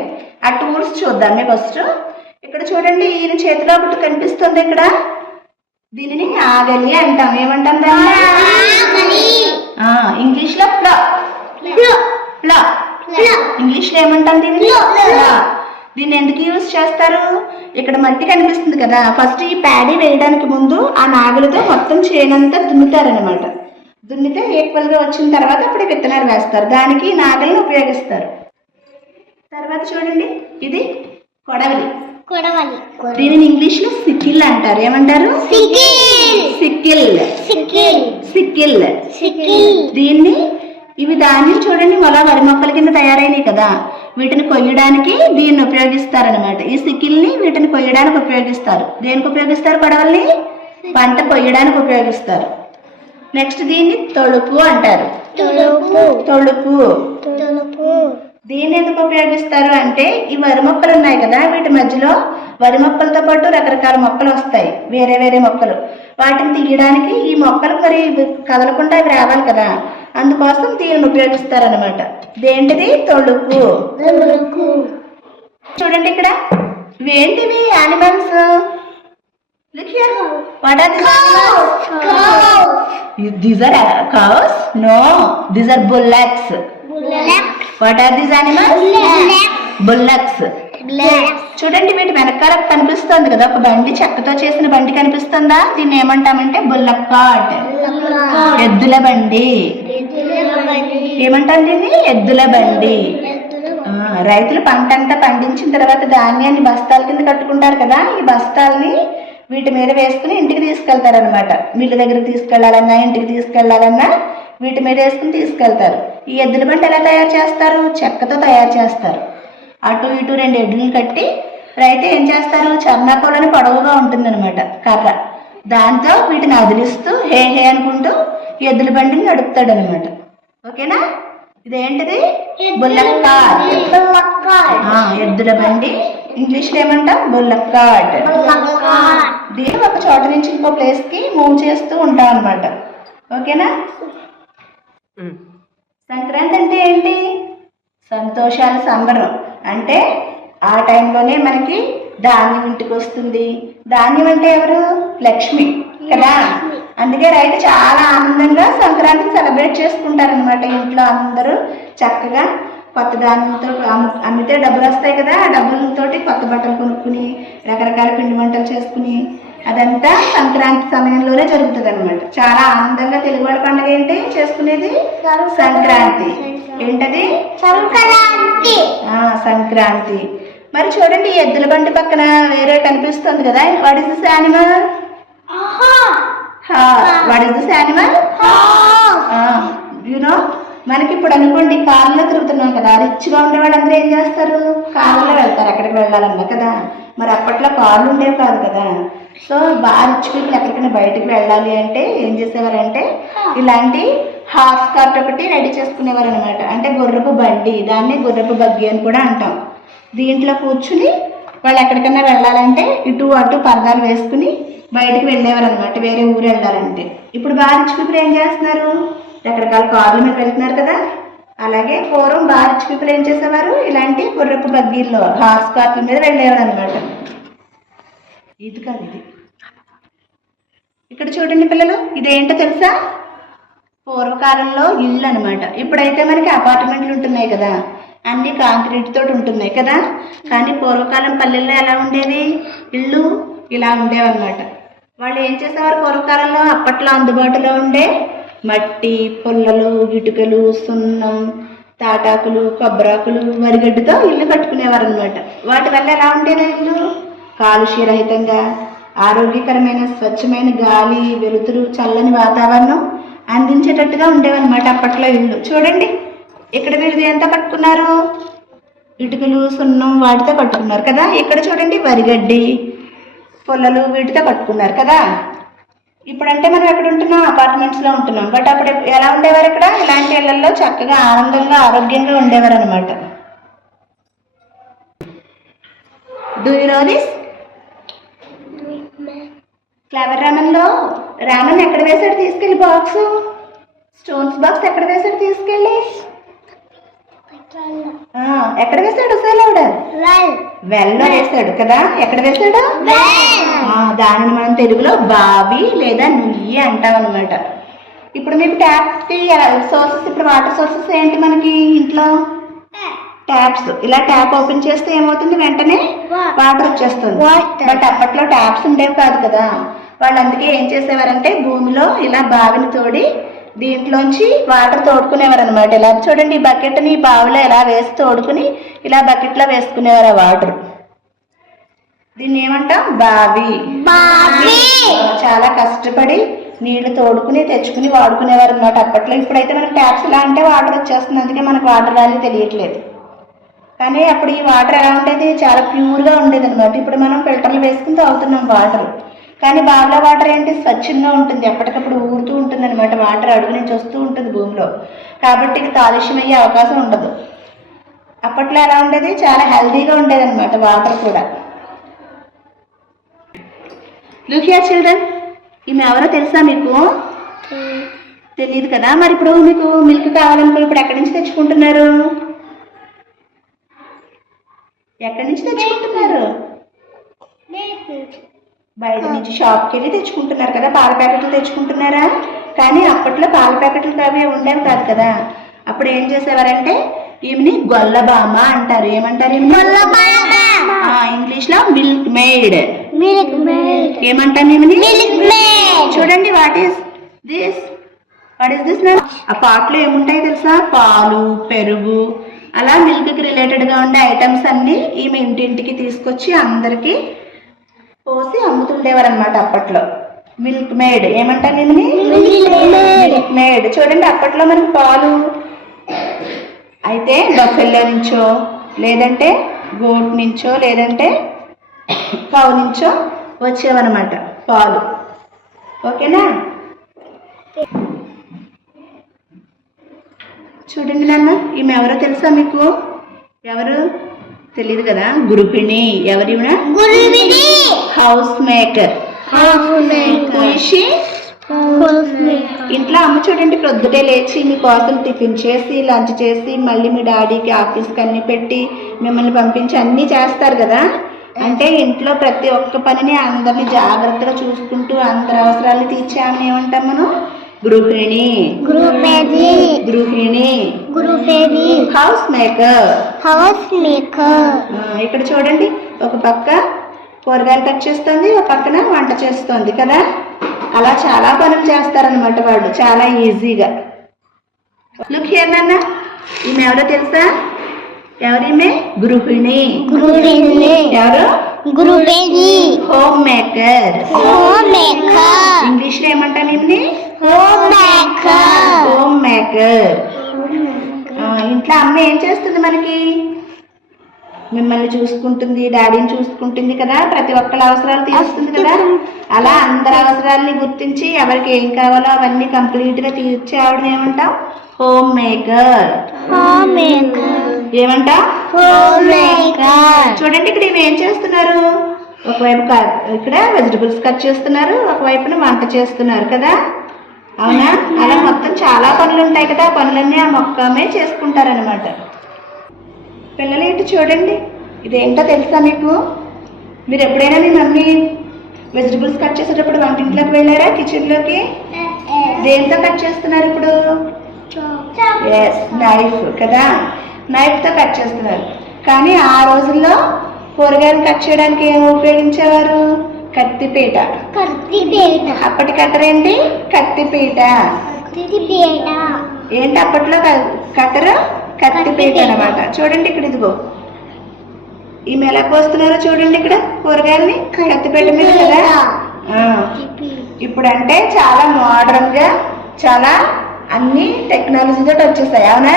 ఆ టూల్స్ చూద్దాం మీకు ఫస్ట్. ఇక్కడ చూడండి, ఈయన చేతిలో ఒకటి కనిపిస్తుంది ఇక్కడ. దీనిని నాగలి అంటాం. ఏమంటాం దాన్ని? ఇంగ్లీష్ లో ప్లా. ఇంగ్లీష్ లో ఏమంటాం దీన్ని? దీన్ని ఎందుకు యూజ్ చేస్తారు? ఇక్కడ మట్టి కనిపిస్తుంది కదా. ఫస్ట్ ఈ ప్యాడీ వేయడానికి ముందు ఆ నాగలితో మొత్తం చేనంతా దున్నుతారనమాట. దున్నితే ఈక్వల్ గా వచ్చిన తర్వాత అప్పుడు విత్తనాలు వేస్తారు. దానికి నాగలిని ఉపయోగిస్తారు. తర్వాత చూడండి, ఇది కొడవలి. దీనిని ఇంగ్లీష్ లో సికిల్ అంటారు. ఏమంటారు? సికిల్. దీన్ని ఇవి ధాన్యం చూడండి అలా వరి మొక్కల కింద తయారైనవి కదా. వీటిని కొయ్యడానికి దీన్ని ఉపయోగిస్తారనమాట. ఈ సికిల్ని వీటిని కొయ్యడానికి ఉపయోగిస్తారు. దేనికి ఉపయోగిస్తారు? కొడవల్ని పంట కొయ్యడానికి ఉపయోగిస్తారు. నెక్స్ట్ దీన్ని తొలుపు అంటారు. తొలుపు. దీన్ని ఎందుకు ఉపయోగిస్తారు అంటే, ఈ వరి మొక్కలు ఉన్నాయి కదా, వీటి మధ్యలో వరి మొక్కలతో పాటు రకరకాల మొక్కలు వస్తాయి, వేరే వేరే మొక్కలు. వాటిని తీయడానికి ఈ మొక్కలు మరి కదలకుండా అవి రావాలి కదా, అందుకోసం దీనిని ఉపయోగిస్తారనమాట. దేంటిది? తొలుపు. చూడండి ఇక్కడ ఇవేంటివి? Animals. Look here. What are these animals? Cows. These are cows? No, these are bullocks. What are these animals? Bullocks. చూడండి వీటి వెనకాల కనిపిస్తుంది కదా ఒక బండి, చెక్కతో చేసిన బండి కనిపిస్తుందా? దీన్ని ఏమంటామంటే బుల్లక్ కార్ట్. ఎద్దుల బండి. ఏమంటాం దీన్ని? ఎద్దుల బండి. రైతులు పంట అంతా పండించిన తర్వాత ధాన్యాన్ని బస్తాల కింద కట్టుకుంటారు కదా. ఈ బస్తాలని వీటి మీద వేసుకుని ఇంటికి తీసుకెళ్తారనమాట. మిల్లు దగ్గరికి తీసుకెళ్లాలన్నా, ఇంటికి తీసుకెళ్లాలన్నా వీటి మీద వేసుకుని తీసుకెళ్తారు. ఈ ఎద్దుల బండి ఎలా తయారు చేస్తారు? చెక్కతో తయారు చేస్తారు. అటు ఇటు 2 ఎడ్లను కట్టి రైతు ఏం చేస్తారు? చర్నాకోలని పొడవుగా ఉంటుందన్నమాట కర్ర. దాంతో వీటిని అదిలిస్తూ హే హే అనుకుంటూ ఎద్దుల బండిని నడుపుతాడు అనమాట. ఓకేనా? ఇదేంటిది? Bullock cart. ఎద్దుల బండి. ఇంగ్లీష్లో ఏమంటాం? Bullock cart. దీన్ని ఒక చోట నుంచి ఇంకో ప్లేస్ కి మూవ్ చేస్తూ ఉంటాం అనమాట. ఓకేనా? సంక్రాంతి అంటే ఏంటి? సంతోషాల సంబరం. అంటే ఆ టైంలోనే మనకి ధాన్యం ఇంటికి వస్తుంది. ధాన్యం అంటే ఎవరు? లక్ష్మి కదా. అందుకే రైతు చాలా ఆనందంగా సంక్రాంతిని సెలబ్రేట్ చేసుకుంటారనమాట. ఇంట్లో అందరూ చక్కగా కొత్త ధాన్యంతో అమ్మితే డబ్బులు వస్తాయి కదా, ఆ డబ్బులతోటి కొత్త బట్టలు కొనుక్కుని రకరకాల పిండి వంటలు చేసుకుని అదంతా సంక్రాంతి సమయంలోనే జరుగుతుంది అనమాట. చాలా ఆనందంగా తెలుగు వాళ్ళ పండుగ ఏంటి చేసుకునేది? సంక్రాంతి. ఏంటది? సంక్రాంతి. మరి చూడండి ఈ ఎద్దుల బండి పక్కన వేరే కనిపిస్తుంది కదా. What is this animal? What is this animal? You know మనకి ఇప్పుడు అనుకోండి కార్లో తిరుగుతున్నాం కదా, రిచ్గా ఉండేవాళ్ళు అందరూ ఏం చేస్తారు? కార్లో వెళ్తారు ఎక్కడికి వెళ్ళాలన్నా కదా. మరి అప్పట్లో కార్లు ఉండేవి కాదు కదా. సో బాగా రిచ్ పీపుల్ ఎక్కడికైనా బయటకు వెళ్ళాలి అంటే ఏం చేసేవారంటే ఇలాంటి హార్స్ కార్ట్ ఒకటి రెడీ చేసుకునేవారు అనమాట. అంటే గుర్రపు బండి, దాన్ని గుర్రపు బగ్గి అని కూడా అంటాం. దీంట్లో కూర్చుని వాళ్ళు ఎక్కడికైనా వెళ్ళాలంటే ఇటు అటు పరదాలు వేసుకుని బయటకు వెళ్ళేవారు అనమాట, వేరే ఊరు వెళ్ళాలంటే. ఇప్పుడు బాగా రిచ్ పీపుల్ ఏం చేస్తున్నారు? రకరకాల కార్ల మీద వెళ్తున్నారు కదా. అలాగే పూర్వం బాగా రిచ్ పీపుల్ ఏం చేసేవారు, ఇలాంటి గుర్రపు బగ్గీల్లో హార్స్ కార్ల మీద వెళ్ళేవారు అనమాట. ఇది కాదు, ఇది ఇక్కడ చూడండి పిల్లలు, ఇదేంటో తెలుసా? పూర్వకాలంలో ఇల్లు అనమాట. ఇప్పుడైతే మనకి అపార్ట్మెంట్లు ఉంటున్నాయి కదా, అన్ని కాంక్రీట్ తోటి ఉంటున్నాయి కదా. కానీ పూర్వకాలం పల్లెల్లో ఎలా ఉండేవి, ఇళ్ళు ఇలా ఉండేవన్నమాట. వాళ్ళు ఏం చేసేవారు పూర్వకాలంలో, అప్పట్లో అందుబాటులో ఉండే మట్టి, పుల్లలు, ఇటుకలు, సున్నం, తాటాకులు, కొబ్బరాకులు, వరిగడ్డతో ఇల్లు కట్టుకునేవారు అనమాట. వాటి వల్ల ఎలా ఉండేది ఇల్లు, కాలుష్యరహితంగా, ఆరోగ్యకరమైన స్వచ్ఛమైన గాలి, వెలుతురు, చల్లని వాతావరణం అందించేటట్టుగా ఉండేవన్నమాట అప్పట్లో ఇల్లు. చూడండి ఇక్కడ వీళ్ళు ఎంత కట్టుకున్నారు, ఇటుకలు, సున్నం వాటితో కట్టుకున్నారు కదా. ఇక్కడ చూడండి వరిగడ్డి, పొల్లలు వీటితో కట్టుకున్నారు కదా. ఇప్పుడంటే మనం ఎక్కడ ఉంటున్నాం, అపార్ట్మెంట్స్లో ఉంటున్నాం. బట్ అప్పుడు ఎలా ఉండేవారు, ఇక్కడ ఇలాంటి ఇళ్లలో చక్కగా ఆనందంగా ఆరోగ్యంగా ఉండేవారు అనమాట. Do you know this? Clever రామన్లో రామన్ ఎక్కడ వేసాడు తీసుకెళ్ళి బాక్స్, స్టోన్స్ బాక్స్ ఎక్కడ వేసాడు తీసుకెళ్ళి, ఎక్కడ వేసాడు సేలవుడు, వెల్లో వేసాడు కదా. ఎక్కడ వేసాడు, దానిని మనం తెలుగులో బావి లేదా నుయ్యి అంటాం అనమాట. ఇప్పుడు మీకు ట్యాప్ సోర్సెస్, ఇప్పుడు వాటర్ సోర్సెస్ ఏంటి మనకి ఇంట్లో, ట్యాప్స్. ఇలా ట్యాప్ ఓపెన్ చేస్తే ఏమవుతుంది, వెంటనే వాటర్ వచ్చేస్తుంది. బట్ అప్పట్లో ట్యాప్స్ ఉండేవి కాదు కదా. వాళ్ళు అందుకే ఏం చేసేవారంటే భూమిలో ఇలా బావిని తోడి దీంట్లోంచి వాటర్ తోడుకునేవారు అనమాట. ఇలా చూడండి, ఈ బకెట్ని బావిలో ఇలా వేసి తోడుకుని ఇలా బకెట్లో వేసుకునేవారు ఆ వాటర్. దీన్ని ఏమంటాం, బావి. చాలా కష్టపడి నీళ్లు తోడుకుని తెచ్చుకుని వాడుకునేవారు అనమాట అప్పట్లో. ఇప్పుడైతే మనకి ట్యాప్స్ ఇలా అంటే వాటర్ వచ్చేస్తుంది, అందుకే మనకు వాటర్ వాల్యూ తెలియట్లేదు. కానీ అప్పుడు ఈ వాటర్ ఎలా ఉండేది, చాలా ప్యూర్గా ఉండేది అనమాట. ఇప్పుడు మనం ఫిల్టర్లు వేసుకుని తాగుతున్నాం వాటర్. కానీ బావిలో వాటర్ ఏంటి, స్వచ్ఛంగా ఉంటుంది, ఎప్పటికప్పుడు ఊరుతూ ఉంటుంది అనమాట. వాటర్ అడుగు నుంచి వస్తూ ఉంటుంది భూమిలో, కాబట్టి ఇది కాలుష్యం అయ్యే అవకాశం ఉండదు. అప్పట్లో ఎలా ఉండేది, చాలా హెల్దీగా ఉండేది అనమాట వాటర్ కూడా. లుక్ హియర్ చిల్డ్రన్, ఈమె ఎవరో తెలుసా మీకు? తెలియదు కదా. మరి ఇప్పుడు మీకు మిల్క్ కావాలనుకో, ఇప్పుడు ఎక్కడి నుంచి తెచ్చుకుంటున్నారు, ఎక్కడి నుంచి తెచ్చుకుంటున్నారు? బయట నుంచి షాప్కి వెళ్ళి తెచ్చుకుంటున్నారు కదా, పాల ప్యాకెట్లు తెచ్చుకుంటున్నారా? కానీ అప్పట్లో పాల ప్యాకెట్లు అవి ఉండేవి కాదు కదా. అప్పుడు ఏం చేసేవారంటే ఈమెని గొల్లబామ అంటారు. ఏమంటారు ఈమెని? ఇంగ్లీష్లో మిల్క్ మేడ్. ఏమంటాం ఈమెని? చూడంండి, వాట్ ఈస్ దిస్ ఆ పాట్లో ఏముంటాయి తెలుసా, పాలు, పెరుగు, అలా మిల్క్కి రిలేటెడ్గా ఉండే ఐటమ్స్ అన్నీ ఈమె ఇంటింటికి తీసుకొచ్చి అందరికీ పోసి అమ్ముతుండేవారు అనమాట అప్పట్లో. Milkmaid. ఏమంటారు ఈమెని? Milkmaid. చూడండి, అప్పట్లో మనకి పాలు అయితే బఫెల్లో నుంచో, లేదంటే గోట్ నుంచో, లేదంటే కౌ నుంచో వచ్చేవన్నమాట పాలు. ఓకేనా? చూడండి నాన్న, ఈమె ఎవరో తెలుసా మీకు? ఎవరు తెలియదు కదా. గృహిణి. ఎవరి? House maker. ఇంట్లో అమ్మ చూడండి, ప్రొద్దుటే లేచి మీకోసం టిఫిన్ చేసి, లంచ్ చేసి, మళ్ళీ మీ డాడీకి ఆఫీస్కి అన్ని పెట్టి మిమ్మల్ని పంపించి అన్నీ చేస్తారు కదా. అంటే ఇంట్లో ప్రతి ఒక్క పనిని అందరినీ జాగ్రత్తగా చూసుకుంటూ అందరి అవసరాలు తీర్చే ఆమె ఏమంటాం మనం? గృహిణి. House maker. ఇక్కడ చూడండి, ఒక పక్క కూరగాయలు కట్ చేస్తుంది, ఒక పక్కన వంట చేస్తుంది కదా. అలా చాలా పనులు చేస్తారనమాట వాళ్ళు, చాలా ఈజీగా. లుక్ హియర్ నాన్న, ఈమె ఎవరో తెలుసా? ఎవరిమే? గృహిణి. ఎవరు? Home maker. ఇంగ్లీష్ లో ఏమంటాం ఈమెని? Home maker. ఇంట్లో అమ్మ ఏం చేస్తుంది మనకి? మిమ్మల్ని చూసుకుంటుంది, డాడీని చూసుకుంటుంది కదా, ప్రతి ఒక్కరి అవసరాలు తీరుస్తుంది కదా. అలా అందరి అవసరాలని గుర్తించి ఎవరికి ఏం కావాలో అవన్నీ కంప్లీట్గా తీర్చే ఆవిడ ఏమంటాం? Home maker. ఏమంటా? చూడండి, ఇక్కడ ఇవి ఏం చేస్తున్నారు? ఒకవైపు ఇక్కడ వెజిటబుల్స్ కట్ చేస్తున్నారు, ఒకవైపున వంట చేస్తున్నారు కదా. అవునా? అలా మొత్తం చాలా పనులు ఉంటాయి కదా, ఆ పనులన్నీ ఆ మొక్కమే చేసుకుంటారనమాట. పిల్లలు ఇటు చూడండి, ఇదేంటో తెలుసా మీకు? మీరు ఎప్పుడైనా మీ మమ్మీ వెజిటబుల్స్ కట్ చేసేటప్పుడు వంటింట్లోకి వెళ్ళారా, కిచెన్లోకి? దేంతో కట్ చేస్తున్నారు ఇప్పుడు? ఎస్, నైఫ్ కదా, నైఫ్తో కట్ చేస్తున్నారు. కానీ ఆ రోజుల్లో కూరగాయలు కట్ చేయడానికి ఏం ఉపయోగించేవారు? కత్తిపీట. అప్పటి కట్టర్ ఏంటి? కత్తిపీట. ఏంటి అప్పట్లో కట్టరు? కత్తిపీట అనమాట. చూడండి ఇక్కడ, ఇదిగో ఈమె ఎలా కోస్తున్నారో చూడండి ఇక్కడ కూరగాయల్ని కత్తిపీట మీద కదా. ఇప్పుడు అంటే చాలా మోడర్న్ గా, చాలా అన్ని టెక్నాలజీ తోటి వచ్చేస్తాయి. అవునా?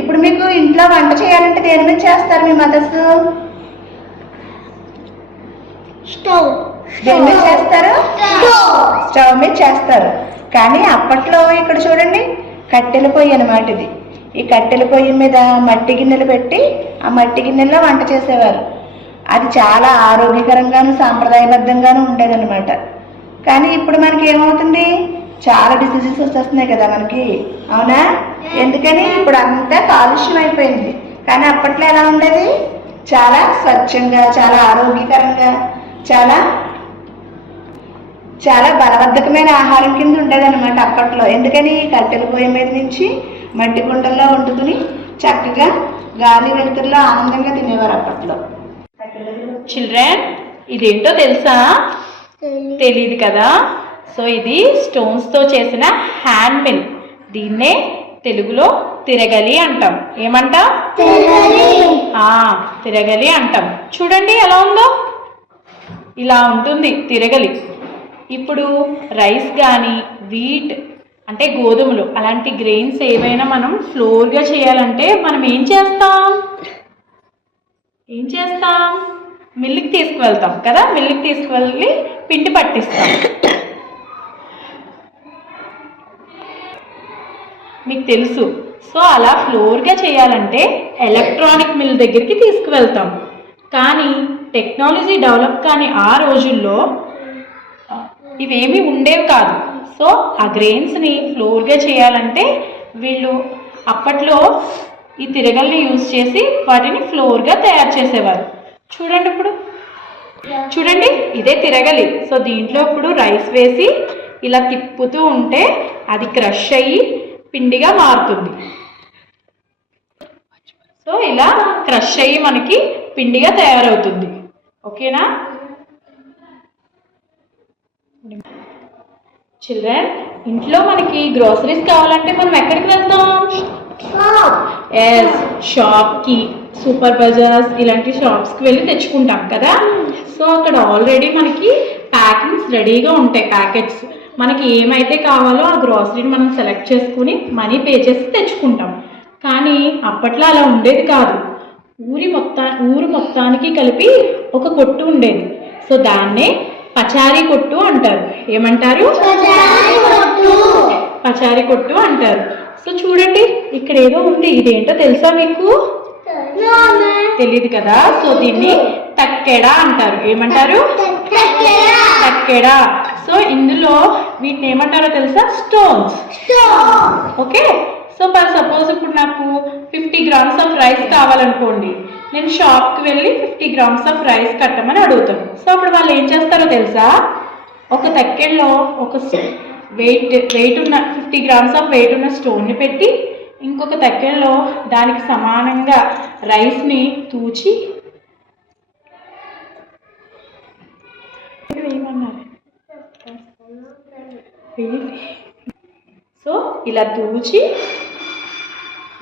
ఇప్పుడు మీకు ఇంట్లో వంట చేయాలంటే దేని మీద చేస్తారు మీ మదర్స్? దేని మీద చేస్తారు? స్టవ్ మీద చేస్తారు. కానీ అప్పట్లో ఇక్కడ చూడండి, కట్టెల పొయ్యి అనమాట ఇది. ఈ కట్టెల పొయ్యి మీద మట్టి గిన్నెలు పెట్టి ఆ మట్టి గిన్నెల్లో వంట చేసేవారు. అది చాలా ఆరోగ్యకరంగాను సాంప్రదాయబద్ధంగాను ఉండేదన్నమాట. కానీ ఇప్పుడు మనకి ఏమవుతుంది? చాలా డిసీజెస్ వచ్చేస్తున్నాయి కదా మనకి. అవునా? ఎందుకని? ఇప్పుడు అంతా కాలుష్యం అయిపోయింది. కానీ అప్పట్లో ఎలా ఉండేది? చాలా స్వచ్ఛంగా, చాలా ఆరోగ్యకరంగా, చాలా చాలా బలవర్ధకమైన ఆహారం కింద ఉండేదన్నమాట అప్పట్లో. ఎందుకని? కట్టెల పొయ్యి మీద నుంచి మట్టి కుండల్లో వండుకుని చక్కగా గాలి వెలుతురులో ఆనందంగా తినేవారు అప్పట్లో. చిల్డ్రన్, ఇదేంటో తెలుసా? తెలీదు కదా. సో ఇది స్టోన్స్తో చేసిన హ్యాండ్ మిల్. దీన్నే తెలుగులో తిరగలి అంటాం. ఏమంటాం? తిరగలి అంటాం. చూడండి ఎలా ఉందో, ఇలా ఉంటుంది తిరగలి. ఇప్పుడు రైస్ కానీ, వీట్ అంటే గోధుమలు, అలాంటి గ్రెయిన్స్ ఏవైనా మనం ఫ్లోర్గా చేయాలంటే మనం ఏం చేస్తాం? మిల్లుకి తీసుకువెళ్తాం కదా. మిల్లుకి తీసుకువెళ్ళి పిండి పట్టిస్తాం. మీకు తెలుసు. సో అలా ఫ్లోర్గా చేయాలంటే ఎలక్ట్రానిక్ మిల్ దగ్గరికి తీసుకువెళ్తాం. కానీ టెక్నాలజీ డెవలప్ కానీ ఆ రోజుల్లో ఇవేమీ ఉండేవి కాదు. సో ఆ గ్రెయిన్స్ని ఫ్లోర్గా చేయాలంటే వీళ్ళు అప్పట్లో ఈ తిరగల్ని యూజ్ చేసి వాటిని ఫ్లోర్గా తయారు చేసేవారు. చూడండి ఇప్పుడు, చూడండి ఇదే తిరగలి. సో దీంట్లో ఇప్పుడు రైస్ వేసి ఇలా తిప్పుతూ ఉంటే అది క్రష్ అయ్యి పిండిగా మారుతుంది. సో ఇలా క్రష్ అయ్యి మనకి పిండిగా తయారవుతుంది. ఓకేనా చిల్డ్రన్? ఇంట్లో మనకి గ్రోసరీస్ కావాలంటే మనం ఎక్కడికి వెళ్తాం? ఎస్, షాప్కి, సూపర్ బజార్స్ ఇలాంటి షాప్స్కి వెళ్ళి తెచ్చుకుంటాం కదా. సో అక్కడ ఆల్రెడీ మనకి ప్యాకింగ్స్ రెడీగా ఉంటాయి, ప్యాకెట్స్. మనకి ఏమైతే కావాలో ఆ గ్రోసరీని మనం సెలెక్ట్ చేసుకుని మనీ పే చేసి తెచ్చుకుంటాం. కానీ అప్పట్లో అలా ఉండేది కాదు. ఊరు మొత్తానికి కలిపి ఒక కొట్టు ఉండేది. సో దాన్నే పచారీ కొట్టు అంటారు. ఏమంటారు? పచారీ కొట్టు అంటారు. సో చూడండి ఇక్కడ ఏదో ఉంది, ఇదేంటో తెలుసా మీకు? తెలీదు కదా. సో దీన్ని తక్కెడ అంటారు. ఏమంటారు? తక్కెడ. సో ఇందులో వీటిని ఏమంటారో తెలుసా? Stones. Okay. So for suppose ఇప్పుడు నాకు 50 grams ఆఫ్ రైస్ కావాలనుకోండి, నేను షాప్కి వెళ్ళి 50 grams ఆఫ్ రైస్ కట్టమని అడుగుతాను. సో అప్పుడు వాళ్ళు ఏం చేస్తారో తెలుసా? ఒక తక్కెడలో ఒక వెయిట్ ఉన్న 50 grams ఆఫ్ వెయిట్ ఉన్న స్టోన్ని పెట్టి ఇంకొక తక్కెడలో దానికి సమానంగా రైస్ని తూచి సో ఇలా తూచి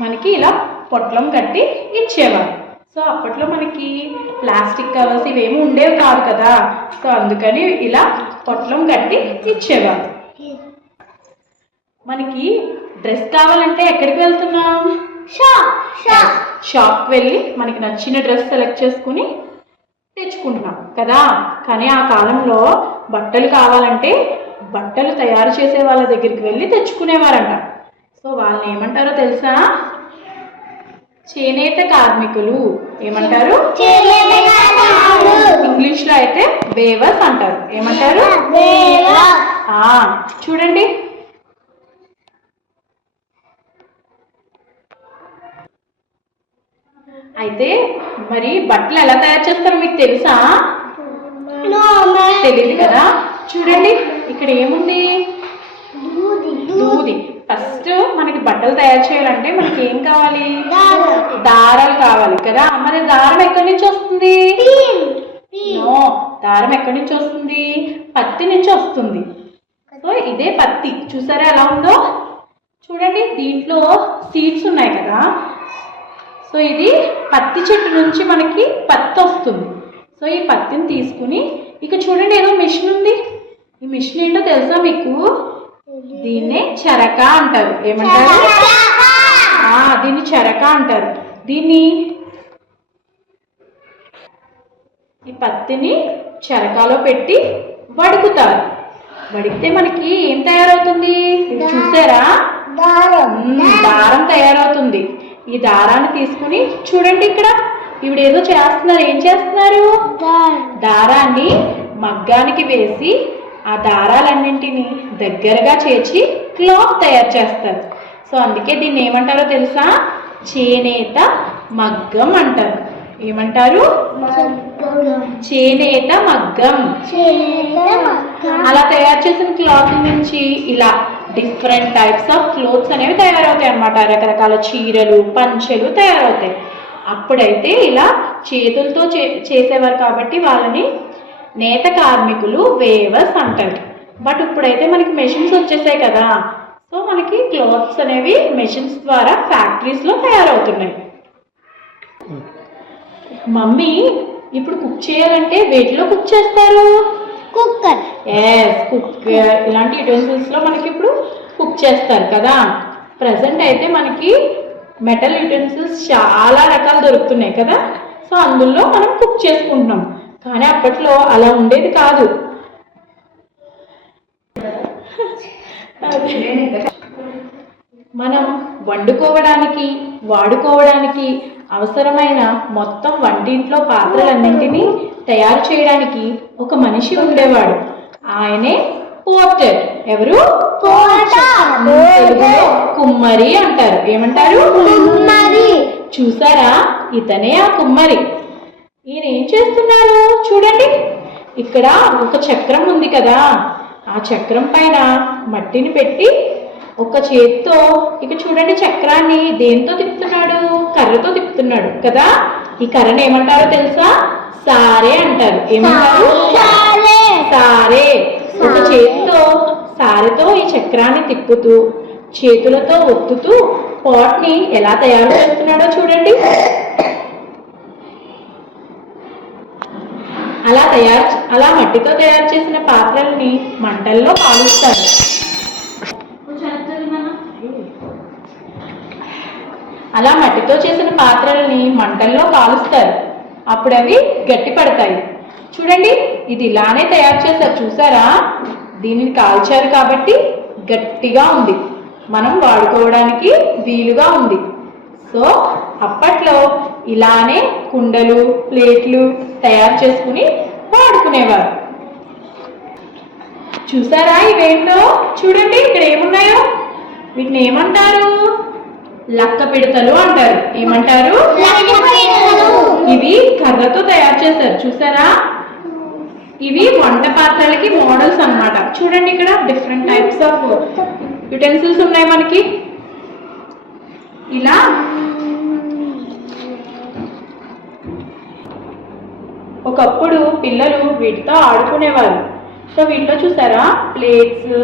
మనకి ఇలా పొట్లం కట్టి ఇచ్చేవారు. సో అప్పట్లో మనకి ప్లాస్టిక్ కవర్స్ ఇవేమీ ఉండేవి కాదు కదా. సో అందుకని ఇలా పొట్లం కట్టి ఇచ్చేవారు. మనకి డ్రెస్ కావాలంటే ఎక్కడికి వెళ్తున్నాం? షాప్కి వెళ్ళి మనకి నచ్చిన డ్రెస్ సెలెక్ట్ చేసుకుని తెచ్చుకుంటున్నాం కదా. కానీ ఆ కాలంలో బట్టలు కావాలంటే బట్టలు తయారు చేసే వాళ్ళ దగ్గరికి వెళ్ళి తెచ్చుకునేవారంట. సో వాళ్ళని ఏమంటారో తెలుసా? చేనేత కార్మికులు. ఏమంటారు? ఇంగ్లీష్లో అయితే వేవర్స్ అంటారు. ఏమంటారు? చూడండి అయితే మరి బట్టలు ఎలా తయారు చేస్తారో మీకు తెలుసా? తెలియదు కదా. చూడండి ఇక్కడ ఏముంది, దూది. ఫస్ట్ మనకి బట్టలు తయారు చేయాలంటే మనకి ఏం కావాలి? దారాలు కావాలి కదా. మరి దారం ఎక్కడి నుంచి వస్తుంది? దారం ఎక్కడి నుంచి వస్తుంది? పత్తి నుంచి వస్తుంది. సో ఇదే పత్తి. చూసారా ఎలా ఉందో? చూడండి దీంట్లో సీడ్స్ ఉన్నాయి కదా. సో ఇది పత్తి చెట్టు నుంచి మనకి పత్తి వస్తుంది. సో ఈ పత్తిని తీసుకుని ఇక చూడండి ఏదో మిషన్ ఉంది. ఈ మిషన్ ఏంటో తెలుసా మీకు? దీన్నే చెరక అంటారు. ఏమంటారు? దీన్ని చెరక అంటారు. దీన్ని ఈ పత్తిని చెరకాలో పెట్టి వడుకుతారు. వడికితే మనకి ఏం తయారవుతుంది? చూసారా? దారం తయారవుతుంది. ఈ దారాన్ని తీసుకుని చూడండి ఇక్కడ ఇవిడేదో చేస్తున్నారు. ఏం చేస్తున్నారు? దారాన్ని మగ్గానికి వేసి ఆ దారాలన్నింటినీ దగ్గరగా చేర్చి క్లాత్ తయారు చేస్తారు. సో అందుకే దీన్ని ఏమంటారో తెలుసా? చేనేత మగ్గం అంటారు. ఏమంటారు? చేనేత మగ్గం. అలా తయారు చేసిన క్లాత్ నుంచి ఇలా డిఫరెంట్ టైప్స్ ఆఫ్ క్లోత్స్ అనేవి తయారవుతాయి అన్నమాట. రకరకాల చీరలు, పంచెలు తయారవుతాయి. అప్పుడైతే ఇలా చేతులతో చేసేవారు కాబట్టి వాళ్ళని నేత కార్మికులు, వేవర్స్ అంటారు. బట్ ఇప్పుడైతే మనకి మెషిన్స్ వచ్చేసాయి కదా. సో మనకి క్లాత్స్ అనేవి మెషిన్స్ ద్వారా ఫ్యాక్టరీస్లో తయారవుతున్నాయి. మమ్మీ ఇప్పుడు కుక్ చేయాలంటే వేటిలో కుక్ చేస్తారు? కుక్కర్. కుక్కర్ ఇలాంటి యుటెన్సిల్స్లో మనకి ఇప్పుడు కుక్ చేస్తారు కదా. ప్రజెంట్ అయితే మనకి మెటల్ యుటెన్సిల్స్ చాలా రకాలు దొరుకుతున్నాయి కదా. సో అందులో మనం కుక్ చేసుకుంటున్నాం. కానీ అప్పట్లో అలా ఉండేది కాదు. మనం వండుకోవడానికి, వాడుకోవడానికి అవసరమైన మొత్తం వంటింట్లో పాత్రలన్నింటినీ తయారు చేయడానికి ఒక మనిషి ఉండేవాడు. ఆయనే పోర్టర్. ఎవరు? తెలుగులో కుమ్మరి అంటారు. ఏమంటారు? కుమ్మరి. చూసారా? ఇతనే ఆ కుమ్మరి. ఈయన ఏం చేస్తున్నారు చూడండి. ఇక్కడ ఒక చక్రం ఉంది కదా. ఆ చక్రం పైన మట్టిని పెట్టి ఒక చేత్తో ఇక చూడండి చక్రాన్ని దేంతో తిప్పుతున్నాడు? కర్రతో తిప్పుతున్నాడు కదా. ఈ కర్రను ఏమంటారో తెలుసా? సారే అంటారు. ఏమంటారు? సారే. ఒక చేత్తో సారెతో ఈ చక్రాన్ని తిప్పుతూ చేతులతో ఒత్తుతూ పాట్ని ఎలా తయారు చేస్తున్నాడో చూడండి. అలా మట్టితో తయారు చేసిన పాత్రల్ని మంటల్లో కాలుస్తారు. అలా మట్టితో చేసిన పాత్రల్ని మంటల్లో కాలుస్తారు. అప్పుడు అవి గట్టి పడతాయి. చూడండి ఇది ఇలానే తయారు చేశారు. చూసారా? దీనిని కాల్చారు కాబట్టి గట్టిగా ఉంది. మనం వాడుకోవడానికి వీలుగా ఉంది. సో అప్పట్లో ఇలానే కుండలు, ప్లేట్లు తయారు చేసుకుని వాడుకునేవారు. చూసారా ఇవేంటో? చూడండి ఇక్కడ ఏమున్నాయో. వీటిని ఏమంటారు? లక్క పిడతలు అంటారు. ఏమంటారు? ఇవి కర్రతో తయారు చేశారు. చూసారా? ఇవి వంట పాత్రలకి మోడల్స్ అన్నమాట. చూడండి ఇక్కడ డిఫరెంట్ టైప్స్ ఆఫ్ యుటెన్సిల్స్ ఉన్నాయి మనకి. ఇలా ఒకప్పుడు పిల్లలు వీటితో ఆడుకునేవారు. సో వీటిలో చూసారా ప్లేట్స్,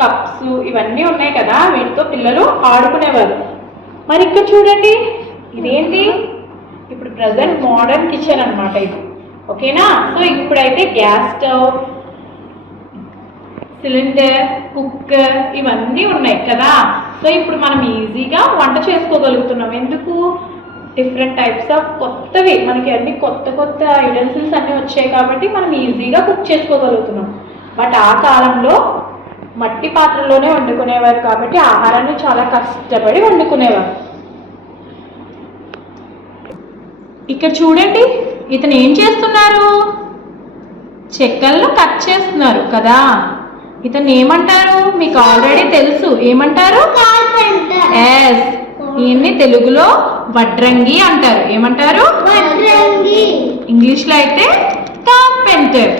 కప్స్ ఇవన్నీ ఉన్నాయి కదా. వీటితో పిల్లలు ఆడుకునేవారు. మరి ఇక్కడ చూడండి ఇదేంటి? ఇప్పుడు ప్రజెంట్ మోడర్న్ కిచెన్ అన్నమాట ఇది. ఓకేనా? సో ఇప్పుడైతే గ్యాస్ స్టవ్, సిలిండర్, కుక్కర్ ఇవన్నీ ఉన్నాయి కదా. సో ఇప్పుడు మనం ఈజీగా వంట చేసుకోగలుగుతున్నాం. ఎందుకు? డిఫరెంట్ టైప్స్ ఆఫ్ కొత్తవి మనకి అన్ని కొత్త యుటెన్సిల్స్ అన్నీ వచ్చాయి కాబట్టి మనం ఈజీగా కుక్ చేసుకోగలుగుతున్నాం. బట్ ఆ కాలంలో మట్టి పాత్రలోనే వండుకునేవారు కాబట్టి ఆహారాన్ని చాలా కష్టపడి వండుకునేవారు. ఇక్కడ చూడండి ఇతను ఏం చేస్తున్నారు? చెక్కలను కట్ చేస్తున్నారు కదా. ఇతను ఏమంటారు? మీకు ఆల్రెడీ తెలుసు. ఏమంటారు? ఈయన్ని తెలుగులో వడ్రంగి అంటారు. ఏమంటారు? ఇంగ్లీష్లో అయితే కార్పెంటర్.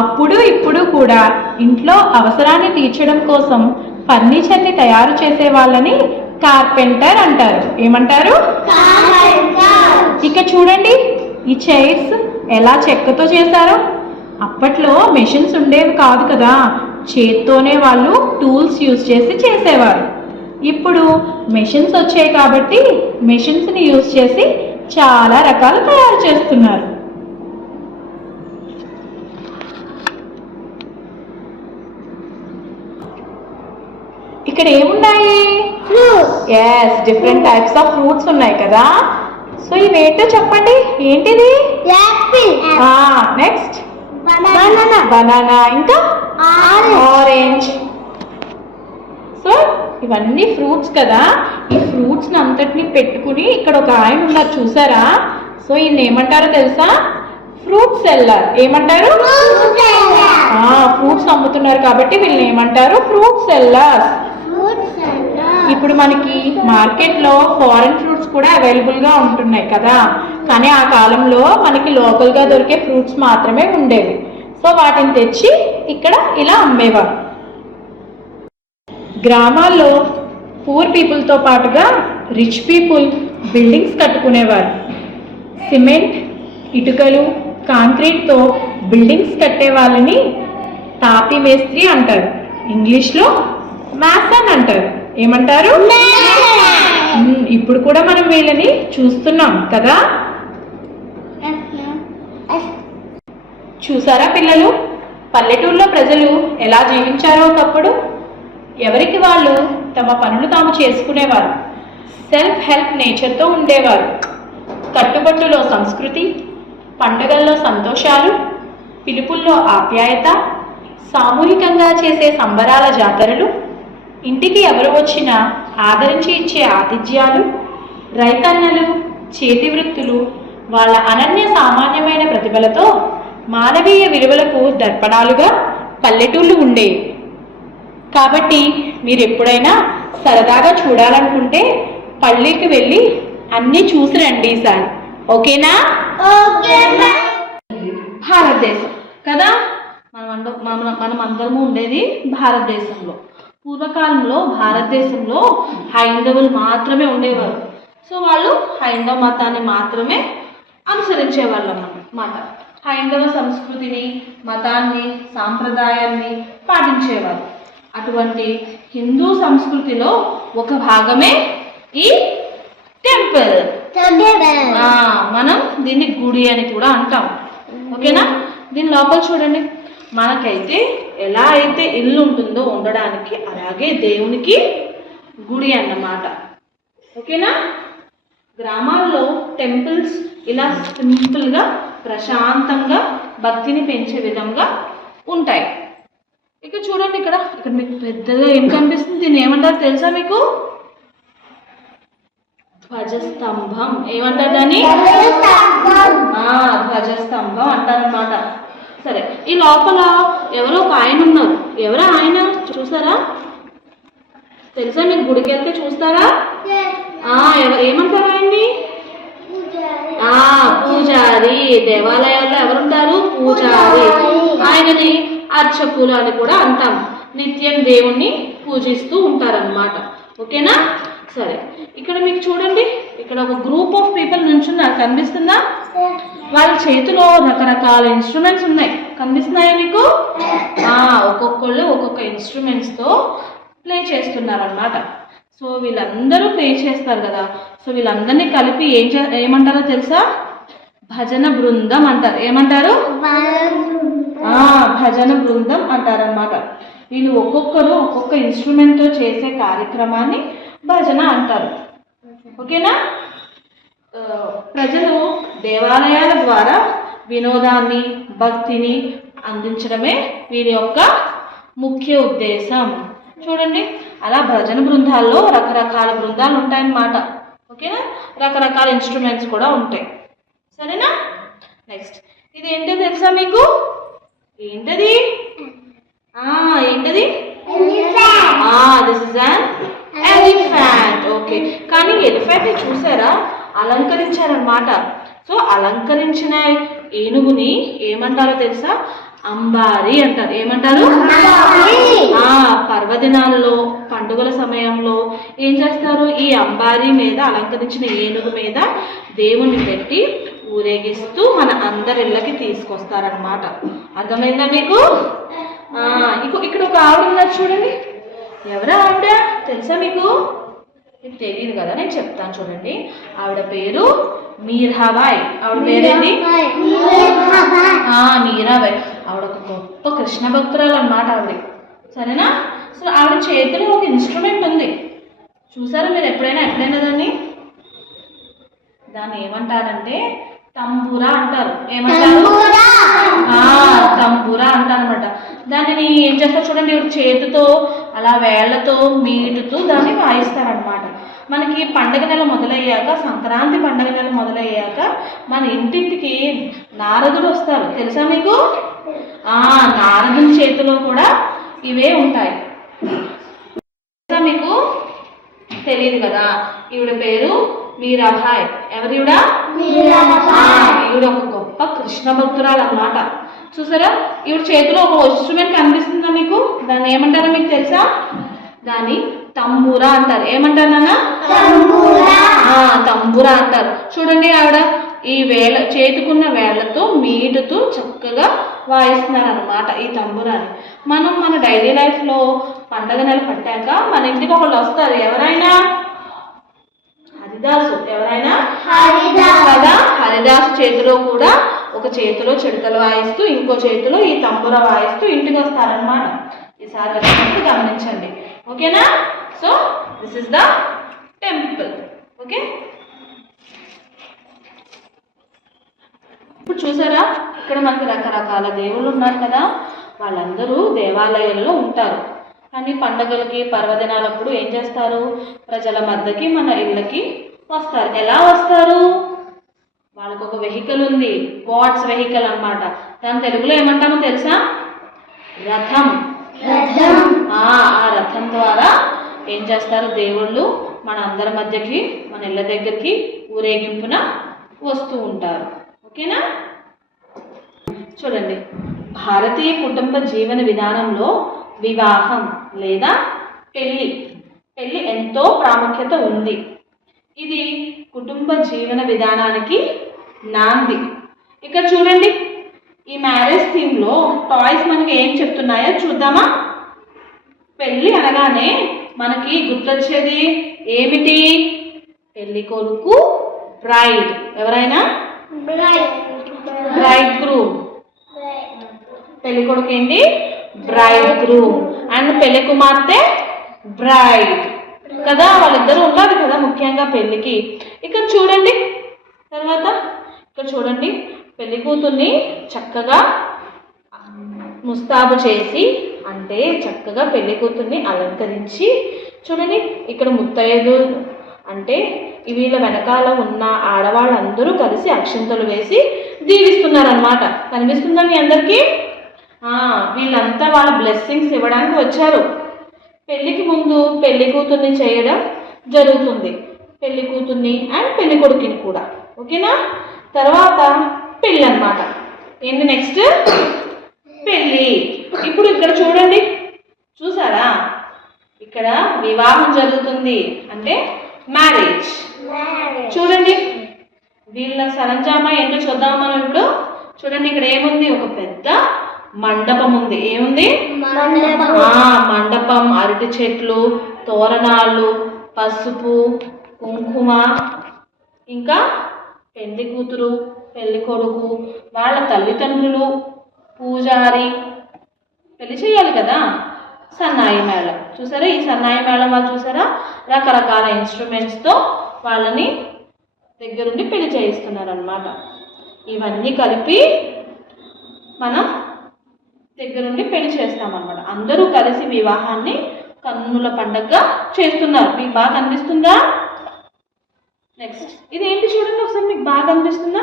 అప్పుడు ఇప్పుడు కూడా ఇంట్లో అవసరాన్ని తీర్చడం కోసం ఫర్నిచర్ని తయారు చేసే వాళ్ళని కార్పెంటర్ అంటారు. ఏమంటారు? ఇక చూడండి ఈ చైర్స్ ఎలా చెక్కతో చేశారో. అప్పట్లో మెషిన్స్ ఉండేవి కాదు కదా, చేత్తోనే వాళ్ళు టూల్స్ యూజ్ చేసి చేసేవారు. ఇప్పుడు మెషిన్స్ వచ్చాయి కాబట్టి మెషిన్స్ని యూజ్ చేసి చాలా రకాలు తయారు చేస్తున్నారు. ఇక్కడ ఏమున్నాయి? Yes, different types of fruits ఉన్నాయి కదా. సో ఇవేంటో చెప్పండి. ఏంటిది? నెక్స్ట్ బనానా, ఇంకా ఆరెంజ్. సో ఇవన్నీ ఫ్రూట్స్ కదా. ఈ ఫ్రూట్స్ అంతటిని పెట్టుకుని ఇక్కడ ఒక ఆయన ఉన్నారు చూసారా. సో ఈయన ఏమంటారో తెలుసా? Fruit seller. ఏమంటారు? ఫ్రూట్స్ అమ్ముతున్నారు కాబట్టి వీళ్ళని ఏమంటారు? Fruit sellers. ఇప్పుడు మనకి మార్కెట్లో ఫారెన్ ఫ్రూట్స్ కూడా అవైలబుల్గా ఉంటున్నాయి కదా, కానీ ఆ కాలంలో మనకి లోకల్గా దొరికే ఫ్రూట్స్ మాత్రమే ఉండేవి. సో వాటిని తెచ్చి ఇక్కడ ఇలా అమ్మేవారు. గ్రామాల్లో పూర్ పీపుల్తో పాటుగా రిచ్ పీపుల్ బిల్డింగ్స్ కట్టుకునేవారు. సిమెంట్, ఇటుకలు, కాంక్రీట్తో బిల్డింగ్స్ కట్టే వాళ్ళని తాపీ మేస్త్రి అంటారు. ఇంగ్లీష్లో మాసన్ అంటారు. ఏమంటారు? ఇప్పుడు కూడా మనం వీళ్ళని చూస్తున్నాం కదా. చూసారా పిల్లలు, పల్లెటూరులో ప్రజలు ఎలా జీవించారో ఒకప్పుడు. ఎవరికి వాళ్ళు తమ పనులు తాము చేసుకునేవారు. సెల్ఫ్ హెల్ప్ నేచర్తో ఉండేవారు. కట్టుబట్టులో సంస్కృతి, పండుగల్లో సంతోషాలు, పిలుపుల్లో ఆప్యాయత, సామూహికంగా చేసే సంబరాల జాతరలు, ఇంటికి ఎవరు వచ్చినా ఆదరించి ఇచ్చే ఆతిథ్యాలు, రైతన్నలు, చేతి వృత్తులు వాళ్ళ అనన్య సామాన్యమైన ప్రతిభలతో మానవీయ విలువలకు దర్పణాలుగా పల్లెటూళ్ళు ఉండేవి. కాబట్టి మీరు ఎప్పుడైనా సరదాగా చూడాలనుకుంటే పల్లెకి వెళ్ళి అన్నీ చూసి రండి ఈసారి. ఓకేనా? భారతదేశం కదా, మనం అందరము ఉండేది భారతదేశంలో. పూర్వకాలంలో భారతదేశంలో హైందవులు మాత్రమే ఉండేవారు. సో వాళ్ళు హైందవ మతాన్ని మాత్రమే అనుసరించేవాళ్ళు అన్నమాట. హైందవ సంస్కృతిని, మతాన్ని, సాంప్రదాయాన్ని పాటించేవారు. అటువంటి హిందూ సంస్కృతిలో ఒక భాగమే ఈ టెంపుల్. మనం దీన్ని గుడి అని కూడా అంటాం. ఓకేనా? దీని లోపల చూడండి, మనకైతే ఎలా అయితే ఇల్లు ఉంటుందో ఉండడానికి, అలాగే దేవునికి గుడి అన్నమాట. ఓకేనా? గ్రామాల్లో టెంపుల్స్ ఇలా సింపుల్గా, ప్రశాంతంగా, భక్తిని పెంచే విధంగా ఉంటాయి. ఇక చూడండి, ఇక్కడ మీకు పెద్దగా ఏం కనిపిస్తుంది? దీన్ని ఏమంటారు తెలుసా మీకు? ధ్వజస్తంభం. ఏమంటారు దాన్ని? ధ్వజస్తంభం అంటారనమాట. సరే, ఈ లోపల ఎవరో ఒక ఆయన ఉన్నారు. ఎవరో ఆయన చూసారా? తెలుసా? మీరు గుడికి వెళ్తే చూస్తారా? ఏమంటారు ఆయన్ని? పూజారి. దేవాలయాల్లో ఎవరుంటారు? పూజారి. ఆయనని అర్చకులు అని కూడా అంటాం. నిత్యం దేవుణ్ణి పూజిస్తూ ఉంటారన్నమాట. ఓకేనా? సరే, ఇక్కడ మీకు చూడండి, ఇక్కడ ఒక గ్రూప్ ఆఫ్ పీపుల్ నుంచున్నారు. కనిపిస్తుందా? వాళ్ళ చేతిలో రకరకాల ఇన్స్ట్రుమెంట్స్ ఉన్నాయి. కనిపిస్తున్నాయా మీకు? ఒక్కొక్కళ్ళు ఒక్కొక్క ఇన్స్ట్రుమెంట్స్తో ప్లే చేస్తున్నారు అన్నమాట. సో వీళ్ళందరూ ప్లే చేస్తారు కదా. సో వీళ్ళందరినీ కలిపి ఏమంటారో తెలుసా? భజన బృందం అంటారు. ఏమంటారు? భజన బృందం అంటారనమాట. వీళ్ళు ఒక్కొక్కరు ఒక్కొక్క ఇన్స్ట్రుమెంట్తో చేసే కార్యక్రమాన్ని భజన అంటారు. ఓకేనా? ప్రజలు దేవాలయాల ద్వారా వినోదాన్ని, భక్తిని అందించడమే వీరి యొక్క ముఖ్య ఉద్దేశం. చూడండి, అలా భజన బృందాల్లో రకరకాల బృందాలు ఉంటాయన్నమాట. ఓకేనా? రకరకాల ఇన్స్ట్రుమెంట్స్ కూడా ఉంటాయి. సరేనా? నెక్స్ట్, ఇది ఏంటో తెలుసా మీకు? ఏంటది? ఏంటది? This is an elephant. Okay, కానీ అలంకరించారనమాట. సో అలంకరించిన ఏనుగుని ఏమంటారో తెలుసా? అంబారి అంటారు. ఏమంటారు? పర్వదినాల్లో పండుగల సమయంలో ఏం చేస్తారు? ఈ అంబారి మీద, అలంకరించిన ఏనుగు మీద దేవుణ్ణి పెట్టి ఊరేగిస్తూ మన అందరి ఇళ్ళకి తీసుకొస్తారనమాట. అర్థమైందా మీకు? ఇక్కడ ఒక ఆవిడ ఉన్నారు చూడండి. ఎవరా ఆవిడ తెలుసా మీకు? మీకు తెలియదు కదా, నేను చెప్తాను చూడండి. ఆవిడ పేరు మీరాబాయ్. ఆవిడ పేరేంటి? మీరాబాయ్. ఆవిడ ఒక గొప్ప కృష్ణ భక్తురాలు అన్నమాట ఆవిడ. సరేనా? సో ఆవిడ చేతిలో ఒక ఇన్స్ట్రుమెంట్ ఉంది. చూసారా మీరు ఎప్పుడైనా దాన్ని ఏమంటారంటే తంబూరా అంటారు. ఏమంటారు? తంబూరా అంటారు అనమాట. దానిని ఏం చేస్తారు చూడండి, చేతితో అలా వేళ్లతో మీటుతూ దాన్ని వాయిస్తారనమాట. మనకి పండగ నెల మొదలయ్యాక, సంక్రాంతి పండగ నెల మొదలయ్యాక మన ఇంటింటికి నారదుడు వస్తారు. తెలుసా మీకు? నారదుని చేతిలో కూడా ఇవే ఉంటాయి. తెలుసా మీకు? తెలియదు కదా. ఈవిడ పేరు మీరాబాయ్. ఎవరివిడ? ఈవిడ ఒక గొప్ప కృష్ణ భక్తురాలు అన్నమాట. చూసారా? ఈవిడ చేతిలో ఒక ఇన్స్ట్రుమెంట్ కనిపిస్తుందా మీకు? దాన్ని ఏమంటారో మీకు తెలుసా? దాన్ని తంబూరా అంటారు. ఏమంటారు నాన్న? తంబూరా అంటారు. చూడండి, ఆవిడ ఈ చేతికున్న వేళ్లతో మీటుతూ చక్కగా వాయిస్తున్నారు అనమాట ఈ తంబూరాని. మనం మన డైలీ లైఫ్లో పండగ నెల పట్టాక మన ఇంటికి ఒకళ్ళు వస్తారు. ఎవరైనా? హరిదాసు. ఎవరైనా? కదా. హరిదాసు చేతిలో కూడా ఒక చేతిలో చిడతలు వాయిస్తూ, ఇంకో చేతిలో ఈ తంబుర వాయిస్తూ ఇంటికి వస్తారనమాట. ఈసారి వచ్చినప్పుడు గమనించండి. ఓకేనా? So this is the temple. Okay, ఇప్పుడు చూసారా, ఇక్కడ మనకి రకరకాల దేవుళ్ళు ఉన్నారు కదా. వాళ్ళందరూ దేవాలయాల్లో ఉంటారు. కానీ పండగలకి, పర్వదినాలప్పుడు ఏం చేస్తారు? ప్రజల మధ్యకి, మన ఇళ్ళకి వస్తారు. ఎలా వస్తారు? వాళ్ళకు ఒక వెహికల్ ఉంది, గాడ్స్ వెహికల్ అన్నమాట. దాని తెలుగులో ఏమంటామో తెలుసా? రథం. ఆ రథం ద్వారా ఏం చేస్తారు? దేవుళ్ళు మన అందరి మధ్యకి, మన ఇళ్ళ దగ్గరికి ఊరేగింపున వస్తూ ఉంటారు. ఓకేనా? చూడండి, భారతీయ కుటుంబ జీవన విధానంలో వివాహం లేదా పెళ్ళి ఎంతో ప్రాముఖ్యత ఉంది. ఇది కుటుంబ జీవన విధానానికి నాంది. ఇక్కడ చూడండి, ఈ మ్యారేజ్ థీమ్లో టాయ్స్ మనకి ఏం చెప్తున్నాయో చూద్దామా? పెళ్ళి అనగానే మనకి గుర్తొచ్చేది ఏమిటి? పెళ్ళి కొడుకు, బ్రైడ్. ఎవరైనా? Braid groom. పెళ్ళి కొడుకు ఏంటి? Braid groom. అండ్ పెళ్లి కుమార్తె బ్రైడ్ కదా. వాళ్ళిద్దరూ ఉన్నారు కదా ముఖ్యంగా పెళ్ళికి. ఇక్కడ చూడండి, తర్వాత ఇక్కడ చూడండి, పెళ్లి కూతుర్ని చక్కగా ముస్తాబు చేసి, అంటే చక్కగా పెళ్లి కూతుర్ని అలంకరించి, చూడండి ఇక్కడ ముత్తైదు అంటే వీళ్ళ వెనకాల ఉన్న ఆడవాళ్ళందరూ కలిసి అక్షింతలు వేసి దీవిస్తున్నారనమాట. కనిపిస్తుందా మీ అందరికీ? వీళ్ళంతా వాళ్ళ బ్లెస్సింగ్స్ ఇవ్వడానికి వచ్చారు. పెళ్ళికి ముందు పెళ్లి కూతుర్ని చేయడం జరుగుతుంది, పెళ్లి కూతుర్ని అండ్ పెళ్లి కొడుకుని కూడా. ఓకేనా? తర్వాత పెళ్ళి అన్నమాట. ఏంటి నెక్స్ట్? పెళ్ళి. ఇప్పుడు ఇక్కడ చూడండి, చూసారా? ఇక్కడ వివాహం జరుగుతుంది, అంటే మ్యారేజ్. చూడండి, వీళ్ళ సరంజామా ఏంటో చూద్దాం మనం ఇప్పుడు. చూడండి, ఇక్కడ ఏముంది? ఒక పెద్ద మండపం ఉంది. ఏముంది? మండపం, అరటి చెట్లు, తోరణాలు, పసుపు, కుంకుమ, ఇంకా పెళ్లి కూతురు, పెళ్లి కొడుకు, వాళ్ళ తల్లిదండ్రులు, పూజారి, పెళ్లి చేయాలి కదా. సన్నాయి మేళం. చూసారా? ఈ సన్నాయి మేళం వాళ్ళు చూసారా? రకరకాల ఇన్స్ట్రుమెంట్స్తో వాళ్ళని దగ్గరుండి పెళ్లి చేయిస్తున్నారు అన్నమాట. ఇవన్నీ కలిపి మనం దగ్గరుండి పెళ్లి చేస్తామన్నమాట. అందరూ కలిసి వివాహాన్ని కన్నుల పండగగా చేస్తున్నారు. మీకు బాగా అనిపిస్తుందా? నెక్స్ట్ ఇదేంటి చూడండి ఒకసారి, మీకు బాగా అనిపిస్తుందా?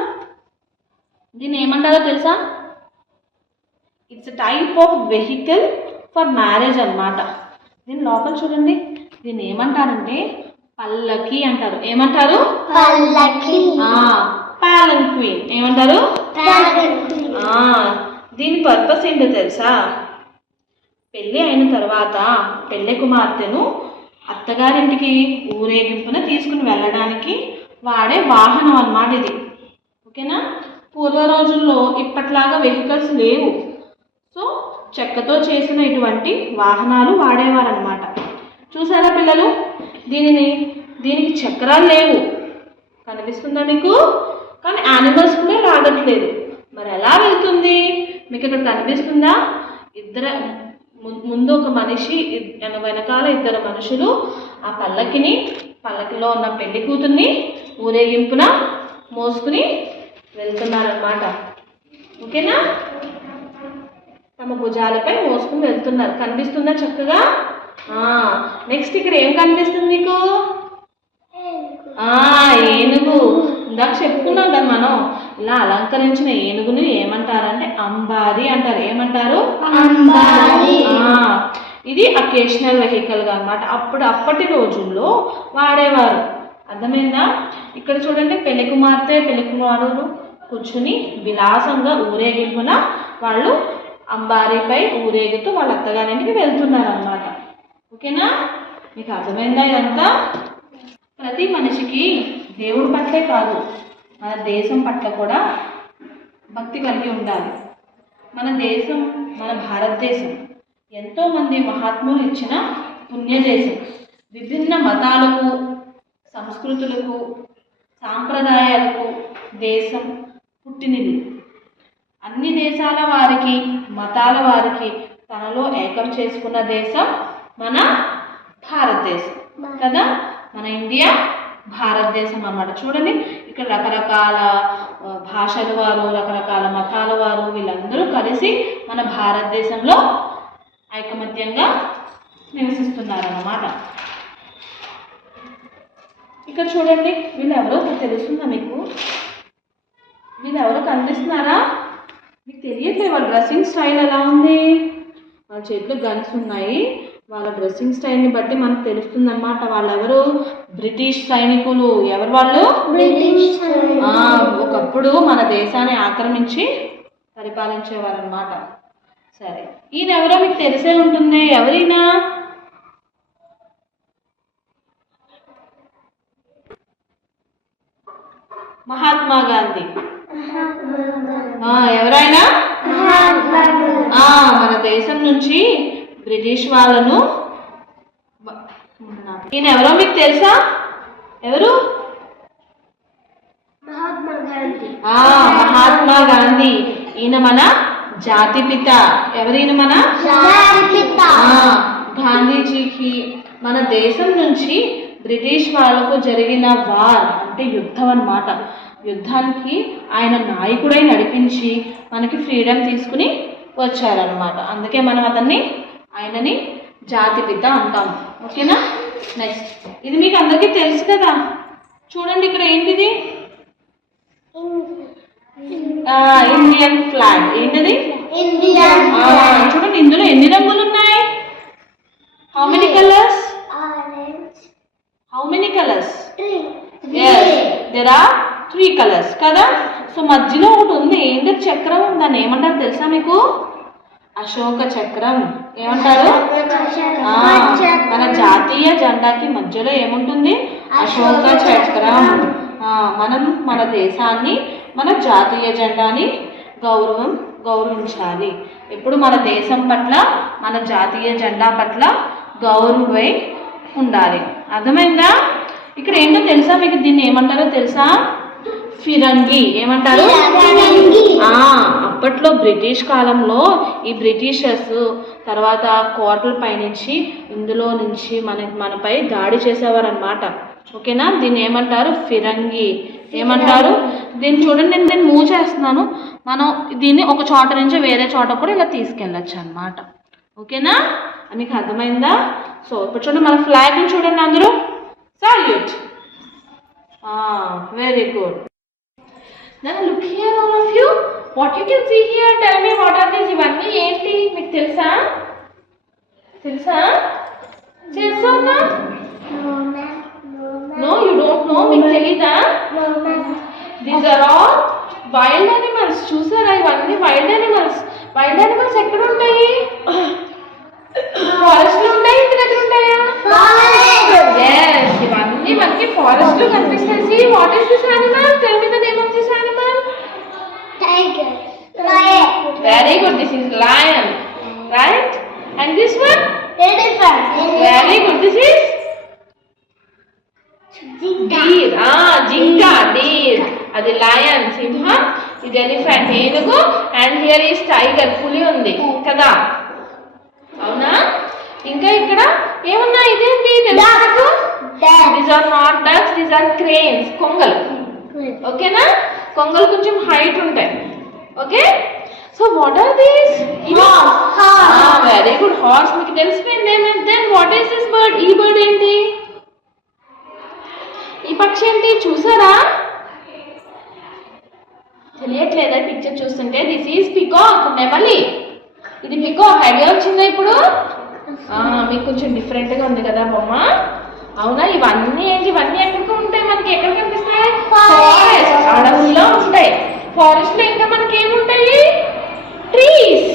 దీన్ని ఏమంటారో తెలుసా? It's a type of vehicle for marriage అన్నమాట. దీని లోపల చూడండి, దీన్ని ఏమంటారంటే పల్లకి అంటారు. ఏమంటారు? పాలంక్వీన్. ఏమంటారు? దీని పర్పస్ ఏంటో తెలుసా? పెళ్ళి అయిన తర్వాత పెళ్ళి కుమార్తెను అత్తగారింటికి ఊరేగింపున తీసుకుని వెళ్ళడానికి వాడే వాహనం అన్నమాట ఇది. ఓకేనా? పూర్వ రోజుల్లో ఇప్పట్లాగా వెహికల్స్ లేవు. సో చెక్కతో చేసిన ఇటువంటి వాహనాలు వాడేవారనమాట. చూసారా పిల్లలు? దీనికి చక్రాలు లేవు, కనిపిస్తుందా మీకు? కానీ యానిమల్స్ కూడా లాగట్లేదు. మరి ఎలా వెళ్తుంది? మీకు ఇక్కడ కనిపిస్తుందా? ముందు ఒక మనిషి, వెనకాల ఇద్దరు మనుషులు ఆ పల్లకిలో ఉన్న పెళ్లి కూతుర్ని ఊరేగింపున మోసుకుని వెళ్తున్నారన్నమాట. ఓకేనా? తమ భుజాలపై మోసుకుని వెళ్తున్నారు. కనిపిస్తుందా చక్కగా? నెక్స్ట్ ఇక్కడ ఏం కనిపిస్తుంది మీకు? ఏనుగు. ఇందాక చెప్పుకున్నాం కదా మనం, ఇలా అలంకరించిన ఏనుగుని ఏమంటారంటే అంబారి అంటారు. ఏమంటారు? ఇది అకేషనల్ వెహికల్గా అన్నమాట. అప్పటి రోజుల్లో వాడేవారు. అర్థమైందా? ఇక్కడ చూడండి, పెళ్లి కుమార్తె పెళ్లి కుమారుడు కూర్చుని విలాసంగా ఊరేగింపున వాళ్ళు అంబారీపై ఊరేగుతూ వాళ్ళ అత్తగారింటికి వెళ్తున్నారు అన్నమాట. ఓకేనా? మీకు అర్థమైందా ఇదంతా? ప్రతి మనిషికి దేవుడి పట్లే కాదు, మన దేశం పట్ల కూడా భక్తి కలిగి ఉండాలి. మన దేశం, మన భారతదేశం ఎంతోమంది మహాత్ములు ఇచ్చిన పుణ్యదేశం. విభిన్న మతాలకు, సంస్కృతులకు, సాంప్రదాయాలకు దేశం పుట్టినది. అన్ని దేశాల వారికి, మతాల వారికి తనలో ఏకం చేసుకున్న దేశం మన భారతదేశం కదా. మన ఇండియా భారతదేశం అన్నమాట. చూడండి, ఇక్కడ రకరకాల భాషల వారు, రకరకాల మతాల వారు వీళ్ళందరూ కలిసి మన భారతదేశంలో ఐకమత్యంగా నివసిస్తున్నారన్నమాట. ఇక్కడ చూడండి, వీళ్ళు ఎవరో తెలుస్తుందా మీకు? వీళ్ళు ఎవరో కనిపిస్తున్నారా? మీకు తెలియట్లేదు వాళ్ళ డ్రెస్సింగ్ స్టైల్ ఎలా ఉంది? వాళ్ళ చేతిలో గన్స్ ఉన్నాయి. వాళ్ళ డ్రెస్సింగ్ స్టైల్ని బట్టి మనకు తెలుస్తుంది అన్నమాట. వాళ్ళెవరు? బ్రిటిష్ సైనికులు. ఎవరు వాళ్ళు? ఒకప్పుడు మన దేశాన్ని ఆక్రమించి పరిపాలించేవారు అన్నమాట. సరే, ఈయన ఎవరో మీకు తెలిసే ఉంటుంది. ఎవరైనా? మహాత్మా గాంధీ. ఎవరైనా? మన దేశం నుంచి బ్రిటిష్ వాళ్ళను, ఈయన ఎవరో మీకు తెలుసా? ఎవరు? మహాత్మా గాంధీ. ఈయన మన జాతిపిత. ఎవరైనా? మన గాంధీజీకి మన దేశం నుంచి బ్రిటిష్ వాళ్ళకు జరిగిన వార్ అంటే యుద్ధం అన్నమాట. యుద్ధానికి ఆయన నాయకుడై నడిపించి మనకి ఫ్రీడమ్ తీసుకుని వచ్చారనమాట. అందుకే మనం ఆయనని జాతిపిత అంటాము. ఓకేనా? నెక్స్ట్, ఇది మీకు అందరికీ తెలుసు కదా. చూడండి, ఇక్కడ ఏంటిది? Indian flag. ఏంటది? చూడండి, ఇందులో ఎన్ని రంగులు ఉన్నాయి? How many colours? Yes, there are 3 colors కదా. సో మధ్యలో ఒకటి ఉంది. ఏంటి? చక్రం. దాన్ని ఏమంటారు తెలుసా మీకు? అశోక చక్రం. ఏమంటారు? మన జాతీయ జెండాకి మధ్యలో ఏముంటుంది? అశోక చక్రం. మనం మన దేశాన్ని, మన జాతీయ జెండాని గౌరవించాలి. ఎప్పుడు మన దేశం పట్ల, మన జాతీయ జెండా పట్ల గౌరవమై ఉండాలి. అర్థమైందా? ఇక్కడ ఏంటో తెలుసా మీకు? దీన్ని ఏమంటారో తెలుసా? ఫిరంగి. ఏమంటారు? అప్పట్లో బ్రిటిష్ కాలంలో ఈ బ్రిటిషర్స్ తర్వాత కోటల పైనుంచి ఇందులో నుంచి మనపై దాడి చేసేవారు అన్నమాట. ఓకేనా? దీన్ని ఏమంటారు? ఫిరంగి. ఏమంటారు? దీన్ని చూడండి, నేను దీన్ని మూవ్ చేస్తున్నాను. మనం దీన్ని ఒక చోట నుంచి వేరే చోట కూడా ఇలా తీసుకెళ్ళచ్చు అన్నమాట. ఓకేనా? మీకు అర్థమైందా? సో ఇప్పుడు చూడండి, మన ఫ్లాగ్ని చూడండి అందరూ. Salute. Very good. Now look here all of you. What you can see here, tell me what are these? ఇవన్నీ ఏంటి మీకు తెలుసా? తెలుసా? నో యూ డోంట్ నో, మీకు తెలీదా? These are all wild animals. చూసారా ఇవన్నీ వైల్డ్ యానిమల్స్. వైల్డ్ యానిమల్స్ ఎక్కడ ఉంటాయి? ఫారెస్ట్ లో ఉంటాయి, ఇంటి దగ్గర ఉంటాయా? Yes, ఇవన్నీ మనకి ఫారెస్ట్ లో కనిపిస్తాయి. See, what is this animal? Tell me the name of this animal. Tiger, lion, Very good, this is lion, right? And this one? elephant, Very good, this is deer. Jinka, deer. అది lion, సింహం. ఇది elephant, ఏనుగు. And here is tiger, పులి ఉంది కదా, అవునా? ఇంకా ఇక్కడ ఏమన్నా ఇదేంటి తెలుసు? These are not ducks, these are cranes, కొంగలు. ఓకేనా? కొంగలు కొంచెం హైట్ ఉంటాయి. Okay, so what are these? Very good, horse మీకు తెలిసిపోయింది. Then what is this bird? ఈ బర్డ్ ఏంటి? ఈ పక్షి ఏంటి? చూసారా? తెలియట్లేదా పిక్చర్ చూస్తుంటే? దిస్ ఈజ్ పికాక్, నెమలి. ఇది పికాక్. ఐడియా వచ్చిందా ఇప్పుడు? మీకు కొంచెం డిఫరెంట్గా ఉంది కదా బొమ్మ, అవునా? ఇవన్నీ ఏంటి? ఇవన్నీ ఎక్కడికి ఉంటాయి మనకి? ఎక్కడ కనిపిస్తాయి? ఫారెస్ట్, అడవుల్లో ఉంటాయి. ఫారెస్ట్ లో ఇంకా మనకి ఏముంటాయి? ట్రీస్.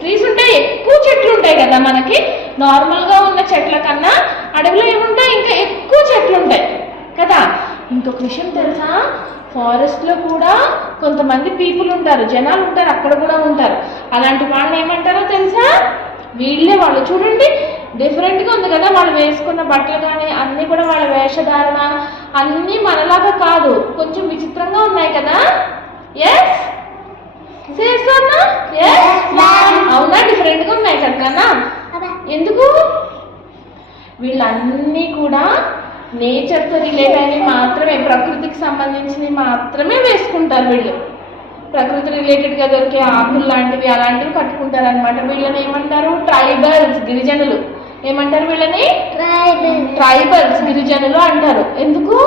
ట్రీస్ ఉంటాయి, ఎక్కువ చెట్లు ఉంటాయి కదా మనకి. నార్మల్ గా ఉన్న చెట్ల కన్నా అడవిలో ఏముంటాయి? ఇంకా ఎక్కువ చెట్లు ఉంటాయి కదా. ఇంకొక విషయం తెలుసా? ఫారెస్ట్ లో కూడా కొంతమంది పీపుల్ ఉంటారు, జనాలు ఉంటారు, అక్కడ కూడా ఉంటారు. అలాంటి వాళ్ళని ఏమంటారో తెలుసా? వీళ్ళే వాళ్ళు. చూడండి, డిఫరెంట్గా ఉంది కదా వాళ్ళు వేసుకున్న బట్టలు కానీ అన్నీ కూడా, వాళ్ళ వేషధారణ అన్నీ మనలాగా కాదు, కొంచెం విచిత్రంగా ఉన్నాయి కదా. ఎస్ చేస్తానా? అవునా? డిఫరెంట్గా ఉన్నాయి కదా. ఎందుకు? వీళ్ళన్నీ కూడా నేచర్తో రిలేట్ అయినవి మాత్రమే, ప్రకృతికి సంబంధించినవి మాత్రమే వేసుకుంటారు వీళ్ళు. ప్రకృతి రిలేటెడ్గా దొరికే ఆకులు లాంటివి అలాంటివి కట్టుకుంటారు అనమాట. వీళ్ళని ఏమంటారు? ట్రైబల్స్, గిరిజనులు. ఏమంటారు వీళ్ళని? ట్రైబల్స్, గిరిజనులు అంటారు. ఎందుకు?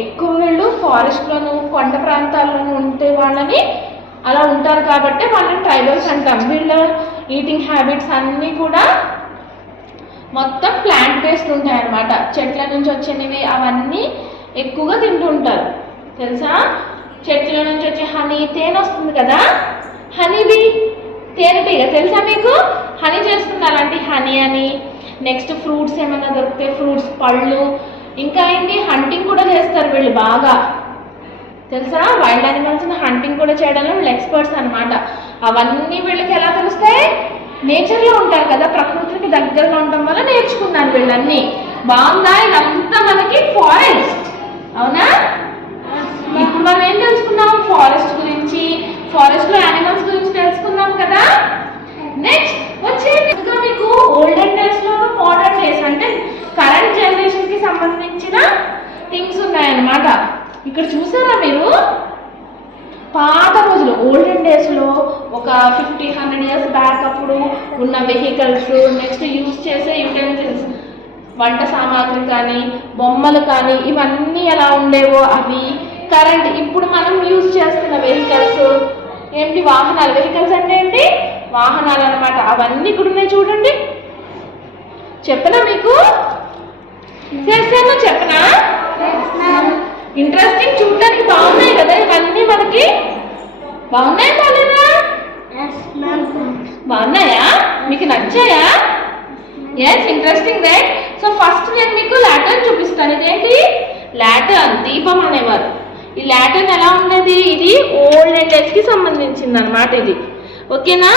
ఎక్కువ వీళ్ళు ఫారెస్ట్లోను కొండ ప్రాంతాల్లోనూ ఉంటే వాళ్ళని అలా ఉంటారు కాబట్టి వాళ్ళని ట్రైబల్స్ అంటాం. వీళ్ళ ఈటింగ్ హ్యాబిట్స్ అన్నీ కూడా మొత్తం ప్లాంట్ బేస్డ్ ఉంటాయి అన్నమాట. చెట్ల నుంచి వచ్చినవి అవన్నీ ఎక్కువగా తింటూ ఉంటారు. తెలుసా? చెట్ల నుంచి వచ్చే హనీ, తేనె వస్తుంది కదా, హనీబీ, తేనెటీగ. తెలుసా మీకు? హనీ చేస్తున్నారంటే హనీ అని. నెక్స్ట్ ఫ్రూట్స్ ఏమైనా దొరికితే ఫ్రూట్స్, పళ్ళు, ఇంకా ఏంటి హంటింగ్ కూడా చేస్తారు వీళ్ళు బాగా. తెలుసా? వైల్డ్ యానిమల్స్ని హంటింగ్ కూడా చేయడంలో వీళ్ళు ఎక్స్పర్ట్స్ అనమాట. అవన్నీ వీళ్ళకి ఎలా తెలుస్తాయి? నేచర్లో ఉంటారు కదా, ప్రకృతికి దగ్గరగా ఉండటం వల్ల నేర్చుకున్నారు వీళ్ళన్నీ. బాగుందా? ఇదంతా మనకి ఫారెస్ట్, అవునా? ఇప్పుడు మనం ఏం తెలుసుకున్నాం? ఫారెస్ట్ గురించి, ఫారెస్ట్ లో యానిమల్స్ గురించి తెలుసుకున్నాం కదా. నెక్స్ట్ వచ్చే మీకు ఓల్డెన్ డేస్ లో, మోడర్న్ డేస్ అంటే కరెంట్ జనరేషన్ కి సంబంధించిన థింగ్స్ ఉన్నాయన్నమాట. ఇక్కడ చూసారా మీరు? పాత రోజులు, ఓల్డెన్ డేస్లో ఒక 50-100 ఇయర్స్ బ్యాక్ అప్పుడు ఉన్న వెహికల్స్, నెక్స్ట్ యూజ్ చేసే యుటెన్సిల్స్, వంట సామాగ్రి కానీ బొమ్మలు కానీ ఇవన్నీ ఎలా ఉండేవో అవి. కరెంట్, ఇప్పుడు మనం యూజ్ చేస్తున్న వెహికల్స్ ఏంటి? వాహనాలు. వెహికల్స్ అంటే ఏంటి? వాహనాలు అనమాట. అవన్నీ ఇక్కడ ఉన్నాయి చూడండి. చెప్పనా మీకు? చేస్తాను, చెప్పనా? ఇంట్రెస్టింగ్, చూడడానికి బాగున్నాయి కదా ఇవన్నీ మనకి. బాగున్నాయి బాలేదా? బాగున్నాయా? మీకు నచ్చాయా? Yes, interesting right. So first నేను మీకు లాటర్న్ చూపిస్తాను. ఇదేంటి? లాటర్న్, దీపం అనేవారు. ఈ లాటర్న్ ఎలా ఉండేది? ఇది ఓల్డెన్ డేస్కి సంబంధించింది అనమాట ఇది. ఓకేనా?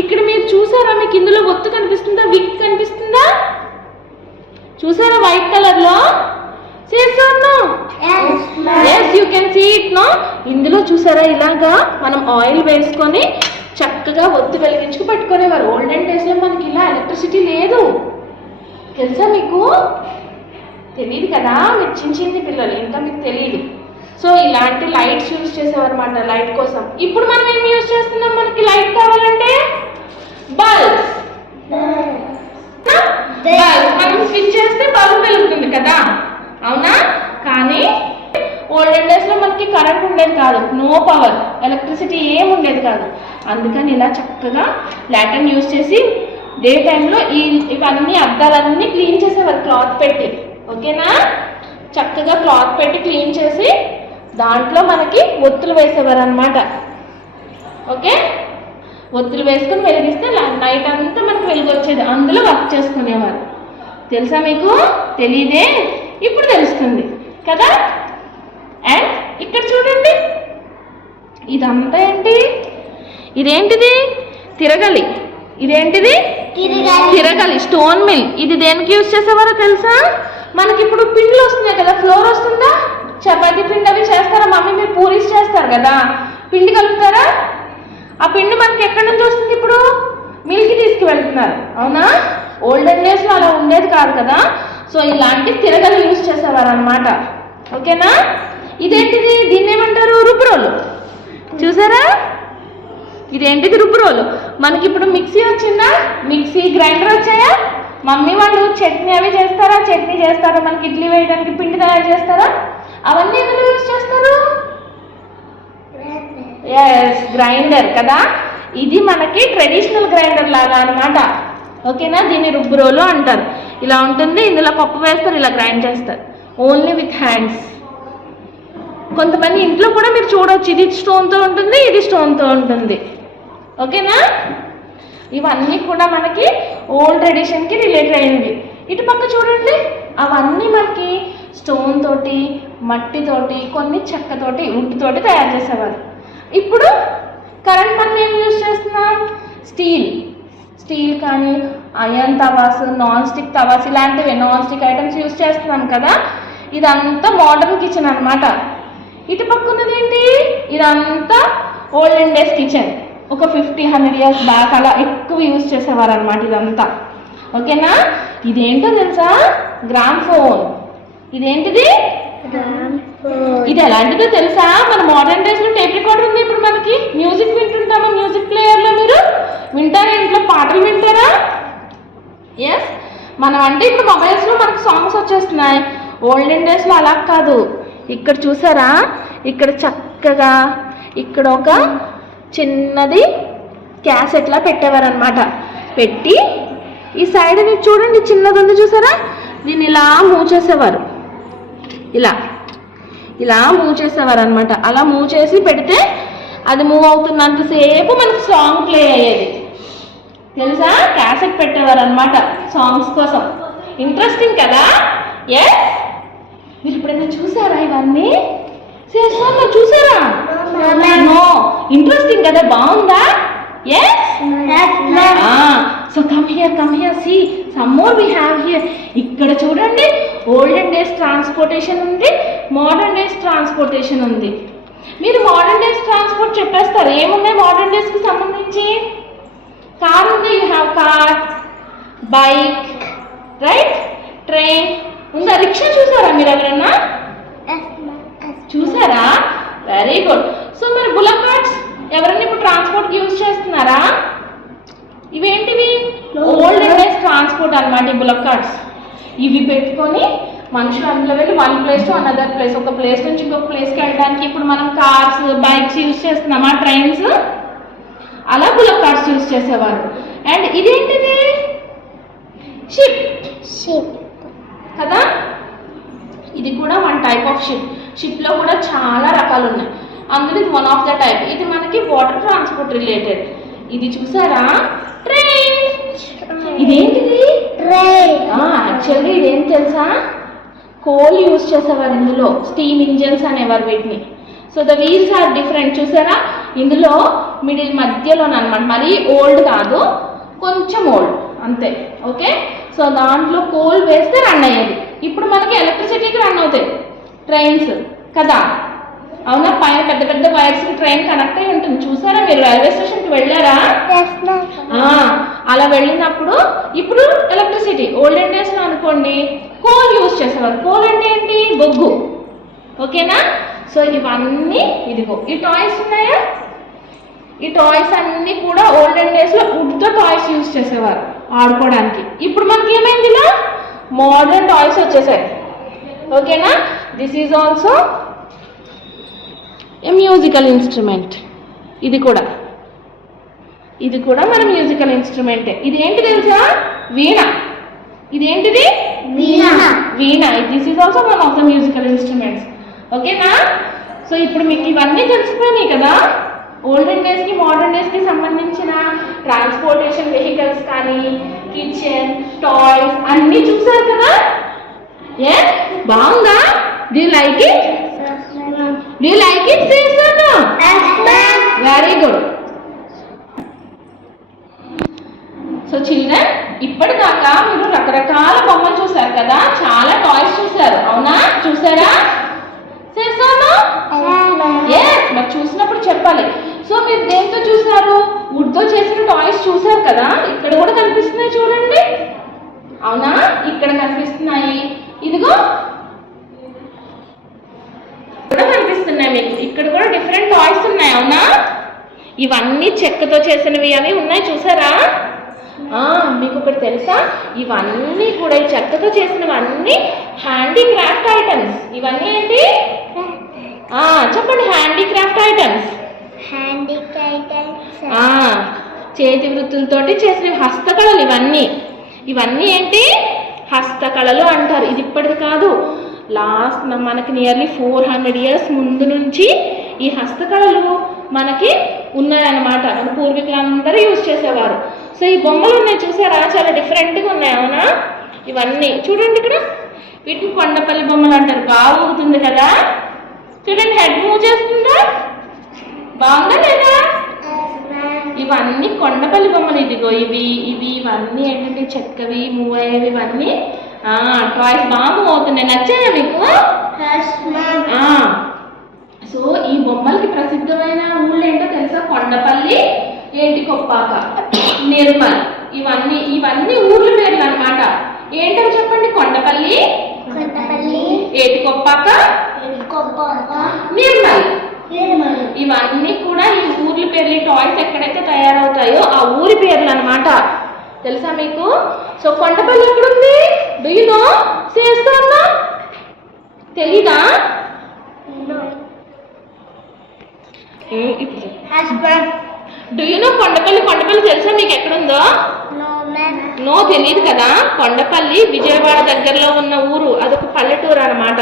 ఇక్కడ మీరు చూసారా? మీకు ఇందులో ఒత్తు కనిపిస్తుందా? విక్ కనిపిస్తుందా? చూసారా వైట్ కలర్లో? చేస్తాను. Yes, you can see it no. ఇందులో చూసారా ఇలాగా మనం ఆయిల్ వేసుకొని చక్కగా ఒత్తి వెలిగించుకు పెట్టుకునేవారు. ఓల్డెన్ డేస్లో మనకి ఇలా ఎలక్ట్రిసిటీ లేదు, తెలుసా మీకు? తెలియదు కదా, మీరు చిన్న పిల్లలు, ఇంకా మీకు తెలియదు. సో ఇలాంటి లైట్స్ యూజ్ చేసేవారు అన్నమాట, లైట్ కోసం. ఇప్పుడు మనం ఏం యూజ్ చేస్తున్నాం? మనకి లైట్ కావాలంటే బల్బ్స్. మనం స్విచ్ చేస్తే బల్బ్ వెలుగుతుంది కదా, అవునా? కానీ ఓల్డెన్ డేస్లో మనకి కరెంట్ ఉండేది కాదు, నో పవర్, ఎలక్ట్రిసిటీ ఏం ఉండేది కాదు. అందుకని ఇలా చక్కగా లాటర్న్ యూజ్ చేసి డే టైంలో ఇవన్నీ అద్దాలన్నీ క్లీన్ చేసేవారు క్లాత్ పెట్టి. ఓకేనా? చక్కగా క్లాత్ పెట్టి క్లీన్ చేసి దాంట్లో మనకి ఒత్తులు వేసేవారు అనమాట. ఓకే, ఒత్తులు వేసుకుని వెలిగిస్తే నైట్ అంతా మనకు వెలుగు వచ్చేది, అందులో వర్క్ చేసుకునేవారు. తెలుసా మీకు? తెలీదే, ఇప్పుడు తెలుస్తుంది కదా. అండ్ ఇక్కడ చూడండి, ఇదంతా ఏంటి? ఇదేంటిది? తిరగలి. ఇదేంటిది? తిరగలి, స్టోన్ మిల్. ఇది దేనికి యూజ్ చేసేవారో తెలుసా? మనకి ఇప్పుడు పిండిలు వస్తున్నాయి కదా, ఫ్లోర్ వస్తుందా? చపాతీ పిండి అవి చేస్తారా మమ్మీ? మీరు పూరీస్ చేస్తారు కదా, పిండి కలుపుతారా? ఆ పిండి మనకి ఎక్కడి నుంచి వస్తుంది? ఇప్పుడు మిల్కి తీసుకువెళ్తున్నారు, అవునా? ఓల్డెన్ డేస్లో అలా ఉండేది కాదు కదా. సో ఇలాంటి తిరగలు యూజ్ చేసేవారు అనమాట. ఓకేనా? ఇదేంటిది? దీన్ని ఏమంటారు? రుబ్బురోలు. చూసారా? ఇదేంటిది? రుబ్బురోలు. మనకి ఇప్పుడు మిక్సీ వచ్చిందా? మిక్సీ, గ్రైండర్ వచ్చాయా? మమ్మీ వాళ్ళు చట్నీ అవి చేస్తారా? చట్నీ చేస్తారా? మనకి ఇడ్లీ వేయడానికి పిండి తయారు చేస్తారా? అవన్నీ ఎందులో యూజ్ చేస్తారు? ఎస్, గ్రైండర్ కదా. ఇది మనకి ట్రెడిషనల్ గ్రైండర్ లాగా అనమాట. ఓకేనా? దీన్ని రుబ్బురోలు అంటారు. ఇలా ఉంటుంది, ఇందులో పప్పు వేస్తారు, ఇలా గ్రైండ్ చేస్తారు ఓన్లీ విత్ హ్యాండ్స్. కొంతమంది ఇంట్లో కూడా మీరు చూడవచ్చు, ఇది స్టోన్తో ఉంటుంది, ఇది స్టోన్తో ఉంటుంది. ఓకేనా? ఇవన్నీ కూడా మనకి ఓల్డ్ ట్రెడిషన్కి రిలేటెడ్ అయింది. ఇటు పక్క చూడండి, అవన్నీ మనకి స్టోన్ తోటి, మట్టితోటి, కొన్ని చెక్కతోటి, వుడ్తోటి తయారు చేసేవారు. ఇప్పుడు కరెంట్ మనం ఏం యూజ్ చేస్తున్నాం? స్టీల్ కానీ అయన్ తవాస్, నాన్ స్టిక్ తవాస్, ఇలాంటివి నాన్ స్టిక్ ఐటమ్స్ యూజ్ చేస్తున్నాం కదా. ఇదంతా మోడర్న్ కిచెన్ అనమాట. ఇటు పక్క ఉన్నది ఏంటి? ఇదంతా ఓల్డెన్ డేస్ కిచెన్. ఒక 50-100 years బ్యాక్ అలా ఎక్కువ యూజ్ చేసేవారు అనమాట ఇదంతా. ఓకేనా? ఇదేంటో తెలుసా? గ్రామ్ఫోన్. ఇదేంటిది? ఇది ఎలాంటిదో తెలుసా? మన మోడర్న్ డేస్లో టేప్ రికార్డర్ ఉంది. ఇప్పుడు మనకి మ్యూజిక్ వింటుంటామా? మ్యూజిక్ ప్లేయర్లో మీరు వింటారా? ఇంట్లో పాటలు వింటారా? ఎస్, మనం అంటే ఇప్పుడు మొబైల్స్లో మనకి సాంగ్స్ వచ్చేస్తున్నాయి. ఓల్డెన్ డేస్లో అలా కాదు. ఇక్కడ చూసారా? ఇక్కడ చక్కగా ఇక్కడ ఒక చిన్నది క్యాసెట్లా పెట్టేవారు అనమాట. పెట్టి ఈ సైడ్ మీరు చూడండి, చిన్నది ఉంది చూసారా? దీన్ని ఇలా మూవ్ చేసేవారు, ఇలా మూవ్ చేసేవారు అనమాట. అలా మూవ్ చేసి పెడితే అది మూవ్ అవుతున్నంతసేపు మనకి సాంగ్ ప్లే అయ్యేది. తెలుసా? క్యాసెట్ పెట్టేవారు అనమాట సాంగ్స్ కోసం. ఇంట్రెస్టింగ్ కదా. ఎస్, మీరు ఎప్పుడైనా చూసారా ఇవన్నీ? చూసారా? నో. ఇంట్రెస్టింగ్ కదా, బాగుందా? Yes. So come here see some more we have here. ఇక్కడ చూడండి, ఓల్డెన్ డేస్ ట్రాన్స్పోర్టేషన్ ఉంది, మోడర్న్ డేస్ ట్రాన్స్పోర్టేషన్ ఉంది. మీరు మోడర్న్ డేస్ ట్రాన్స్పోర్ట్ చెప్పేస్తారు. ఏమున్నాయి మోడర్న్ డేస్కి సంబంధించి? కార్ ఉంది, you have car, bike, right, train ఉందా? రిక్షా చూసారా మీరు ఎవరన్నా? చూసారా? Very good. సో మరి బుల్లక్ కార్ట్స్ ఎవరైనా ఇప్పుడు ట్రాన్స్పోర్ట్కి యూజ్ చేస్తున్నారా? ఇవేంటివి? ఓల్డెన్ డేస్ ట్రాన్స్పోర్ట్ అనమాట ఈ బుల్లక్ కార్ట్స్. ఇవి పెట్టుకొని మనుషులు అందులో వెళ్ళి one place to another place, ఒక ప్లేస్ నుంచి ఇంకొక ప్లేస్కి వెళ్ళడానికి ఇప్పుడు మనం కార్స్, బైక్స్ యూజ్ చేస్తున్నామా? ట్రైన్స్. అలా బుల్లక్ కార్ట్స్ యూజ్ చేసేవారు. అండ్ ఇదేంటిది? షిప్ కదా. ఇది కూడా వన్ టైప్ ఆఫ్ షిప్లో కూడా చాలా రకాలు ఉన్నాయి. అందులో ఇది వన్ ఆఫ్ ద టైప్. ఇది మనకి వాటర్ ట్రాన్స్పోర్ట్ రిలేటెడ్. ఇది చూసారా? ట్రైన్. ఇదేంటిది? యాక్చువల్గా ఇదేం తెలుసా? కోల్ యూజ్ చేసేవారు ఇందులో. స్టీమ్ ఇంజన్స్ అనేవారు వీటిని. So the wheels are different. చూసారా? ఇందులో మిడిల్ మధ్యలోనమాట, మరీ ఓల్డ్ కాదు, కొంచెం ఓల్డ్ అంతే. ఓకే, సో దాంట్లో కోల్ వేస్తే రన్ అయ్యేది. ఇప్పుడు మనకి ఎలక్ట్రిసిటీకి రన్ అవుతాయి ట్రైన్స్ కదా, అవునా? పైన పెద్ద పెద్ద వైర్స్కి ట్రైన్ కనెక్ట్ అయి ఉంటుంది. చూసారా? మీరు రైల్వే స్టేషన్కి వెళ్ళారా? అలా వెళ్ళినప్పుడు ఇప్పుడు ఎలక్ట్రిసిటీ. ఓల్డెన్ డేస్లో అనుకోండి కోల్ యూజ్ చేసేవారు. కోల్ అంటే ఏంటి? బొగ్గు. ఓకేనా? సో ఇవన్నీ ఇదిగో ఈ టాయ్స్ ఉన్నాయా? ఈ టాయ్స్ అన్నీ కూడా ఓల్డెన్ డేస్లో వుడ్తో టాయ్స్ యూజ్ చేసేవారు ఆడుకోవడానికి. ఇప్పుడు మనకి ఏమైంది? ఇలా మోడర్న్ టాయ్స్ వచ్చేసాయి. ఓకేనా? This is also a musical instrument. ఇది కూడా మన మ్యూజికల్ ఇన్స్ట్రుమెంటే. ఇది ఏంటి తెలుసా? వీణ. ఇదేంటిది? Veena. This is also one of the musical instruments. ఓకేనా? సో ఇప్పుడు మీకు ఇవన్నీ తెలిసిపోయినాయి కదా. ఓల్డెన్ డేస్కి మోడర్న్ డేస్కి సంబంధించిన ట్రాన్స్పోర్టేషన్ వెహికల్స్ కానీ కిచెన్ టాయ్స్ అన్నీ చూసారు కదా. ఏ బాగుందా? Do you like it? Do you like it? Very good. So children, ఇప్పటిదాకా మీరు రకరకాల బొమ్మలు చూసారు కదా, చాలా టాయ్స్ చూసారు. అవునా? చూసారా? మరి చూసినప్పుడు చెప్పాలి. సో మీరు దేంతో చూసారు? వుడ్తో చేసిన టాయ్స్ చూసారు కదా. ఇక్కడ కూడా కనిపిస్తున్నాయి చూడండి. అవునా? ఇక్కడ కనిపిస్తున్నాయి. ఇదిగో కూడా కనిపిస్తున్నాయి మీకు. ఇక్కడ కూడా డిఫరెంట్ టాయ్స్ ఉన్నాయి. అవునా? ఇవన్నీ చెక్కతో చేసినవి అవి ఉన్నాయి చూసారా. మీకు ఒకటి తెలుసా? ఇవన్నీ కూడా ఈ చెక్కతో చేసినవన్నీ హ్యాండీక్రాఫ్ట్ ఐటమ్స్. ఇవన్నీ ఏంటి చెప్పండి? Handicraft items. చేతి వృత్తులతోటి చేసిన హస్తకళలు ఇవన్నీ. ఇవన్నీ ఏంటి? హస్తకళలు అంటారు. ఇది ఇప్పటిది కాదు, లాస్ట్ మనకి నియర్లీ 400 years ముందు నుంచి ఈ హస్తకళలు మనకి ఉన్నాయన్నమాట. మన పూర్వీకులందరూ యూజ్ చేసేవారు. సో ఈ బొమ్మలు ఉన్నాయి చూసారా, చాలా డిఫరెంట్గా ఉన్నాయి. అవునా? ఇవన్నీ చూడండి ఇక్కడ. వీటిని కొండపల్లి బొమ్మలు అంటారు. బాగా ఊగుతుంది కదా. చూడండి, హెడ్ మూవ్ చేస్తుందా? బాగుందా లేదా? ఇవన్నీ కొండపల్లి బొమ్మలు. ఇదిగో ఇవన్నీ ఏంటంటే చెక్కవి, మూవ్ అయ్యేవి. ఇవన్నీ టాయ్స్ బాగా మూవ్ అవుతున్నాయి. నచ్చాయా మీకు? సో ఈ బొమ్మలకి ప్రసిద్ధమైన ఊళ్ళు ఏంటో తెలుసా? కొండపల్లి, ఏటికొప్పాక, నిర్మల్. ఇవన్నీ ఊర్ల పేర్లు అన్నమాట. ఏంటో చెప్పండి? కొండపల్లి, ఏటికొప్పాక, నిర్మల్. ఇవన్నీ కూడా ఈ ఊర్ల పేర్లు. టాయ్స్ ఎక్కడైతే తయారవుతాయో ఆ ఊరి పేర్లు అన్నమాట. తెలుసా మీకు? సో కొండపల్లి ఎక్కడుంది? Do you no? చేస్తున్నా తెలీదా? డూ యు నో కొండపల్లి తెలుసా మీకు ఎక్కడుందో? నో, తెలియదు కదా. కొండపల్లి విజయవాడ దగ్గరలో ఉన్న ఊరు. అదొక పల్లెటూరు అన్నమాట.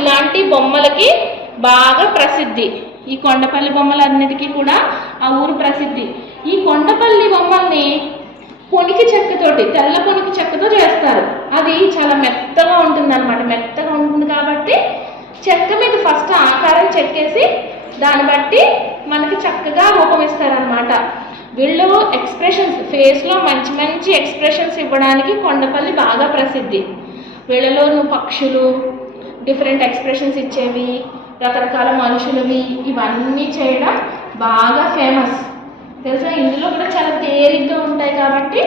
ఇలాంటి బొమ్మలకి బాగా ప్రసిద్ధి. ఈ కొండపల్లి బొమ్మలన్నిటికీ కూడా ఆ ఊరు ప్రసిద్ధి. ఈ కొండపల్లి బొమ్మల్ని పొనికి చెక్కతోటి, తెల్ల పొనికి చెక్కతో చేస్తారు. అది చాలా మెత్తగా ఉంటుంది అన్నమాట. మెత్తగా ఉంటుంది కాబట్టి చెక్క మీద ఫస్ట్ ఆకారం చెక్కేసి దాన్ని బట్టి మనకి చక్కగా రూపం ఇస్తారనమాట. వీళ్ళు ఎక్స్ప్రెషన్స్, ఫేస్లో మంచి మంచి ఎక్స్ప్రెషన్స్ ఇవ్వడానికి కొండపల్లి బాగా ప్రసిద్ధి. వీళ్ళలో పక్షులు, డిఫరెంట్ ఎక్స్ప్రెషన్స్ ఇచ్చేవి, రకరకాల మనుషులవి, ఇవన్నీ చేయడం బాగా ఫేమస్. తెలుసా? ఇందులో కూడా చాలా తేలిగ్గా ఉంటాయి కాబట్టి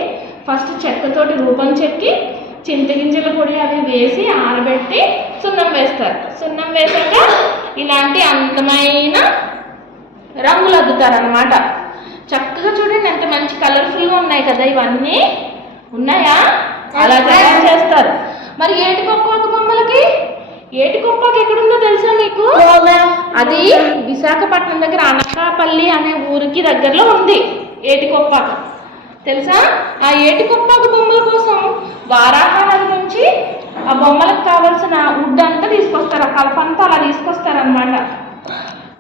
ఫస్ట్ చెక్కతోటి రూపం చెక్కి చింతగింజల పొడి అవి వేసి ఆరబెట్టి సున్నం వేస్తారు. సున్నం వేసాక ఇలాంటి అందమైన రంగులు అద్దుతారనమాట. చక్కగా చూడండి ఎంత మంచి కలర్ఫుల్గా ఉన్నాయి కదా. ఇవన్నీ ఉన్నాయా? అలా తయారు చేస్తారు. మరి ఏటికొప్పాక బొమ్మలకి, ఏటికొప్పాక ఎక్కడుందో తెలుసా మీకు? అది విశాఖపట్నం దగ్గర అనకాపల్లి అనే ఊరికి దగ్గరలో ఉంది ఏటికొప్పాక. తెలుసా? ఆ ఏటికొప్పాక బొమ్మల కోసం వారాహ నది నుంచి ఆ బొమ్మలకు కావాల్సిన వుడ్ అంతా తీసుకొస్తారు. ఆ కలపంతా అలా తీసుకొస్తారనమాట.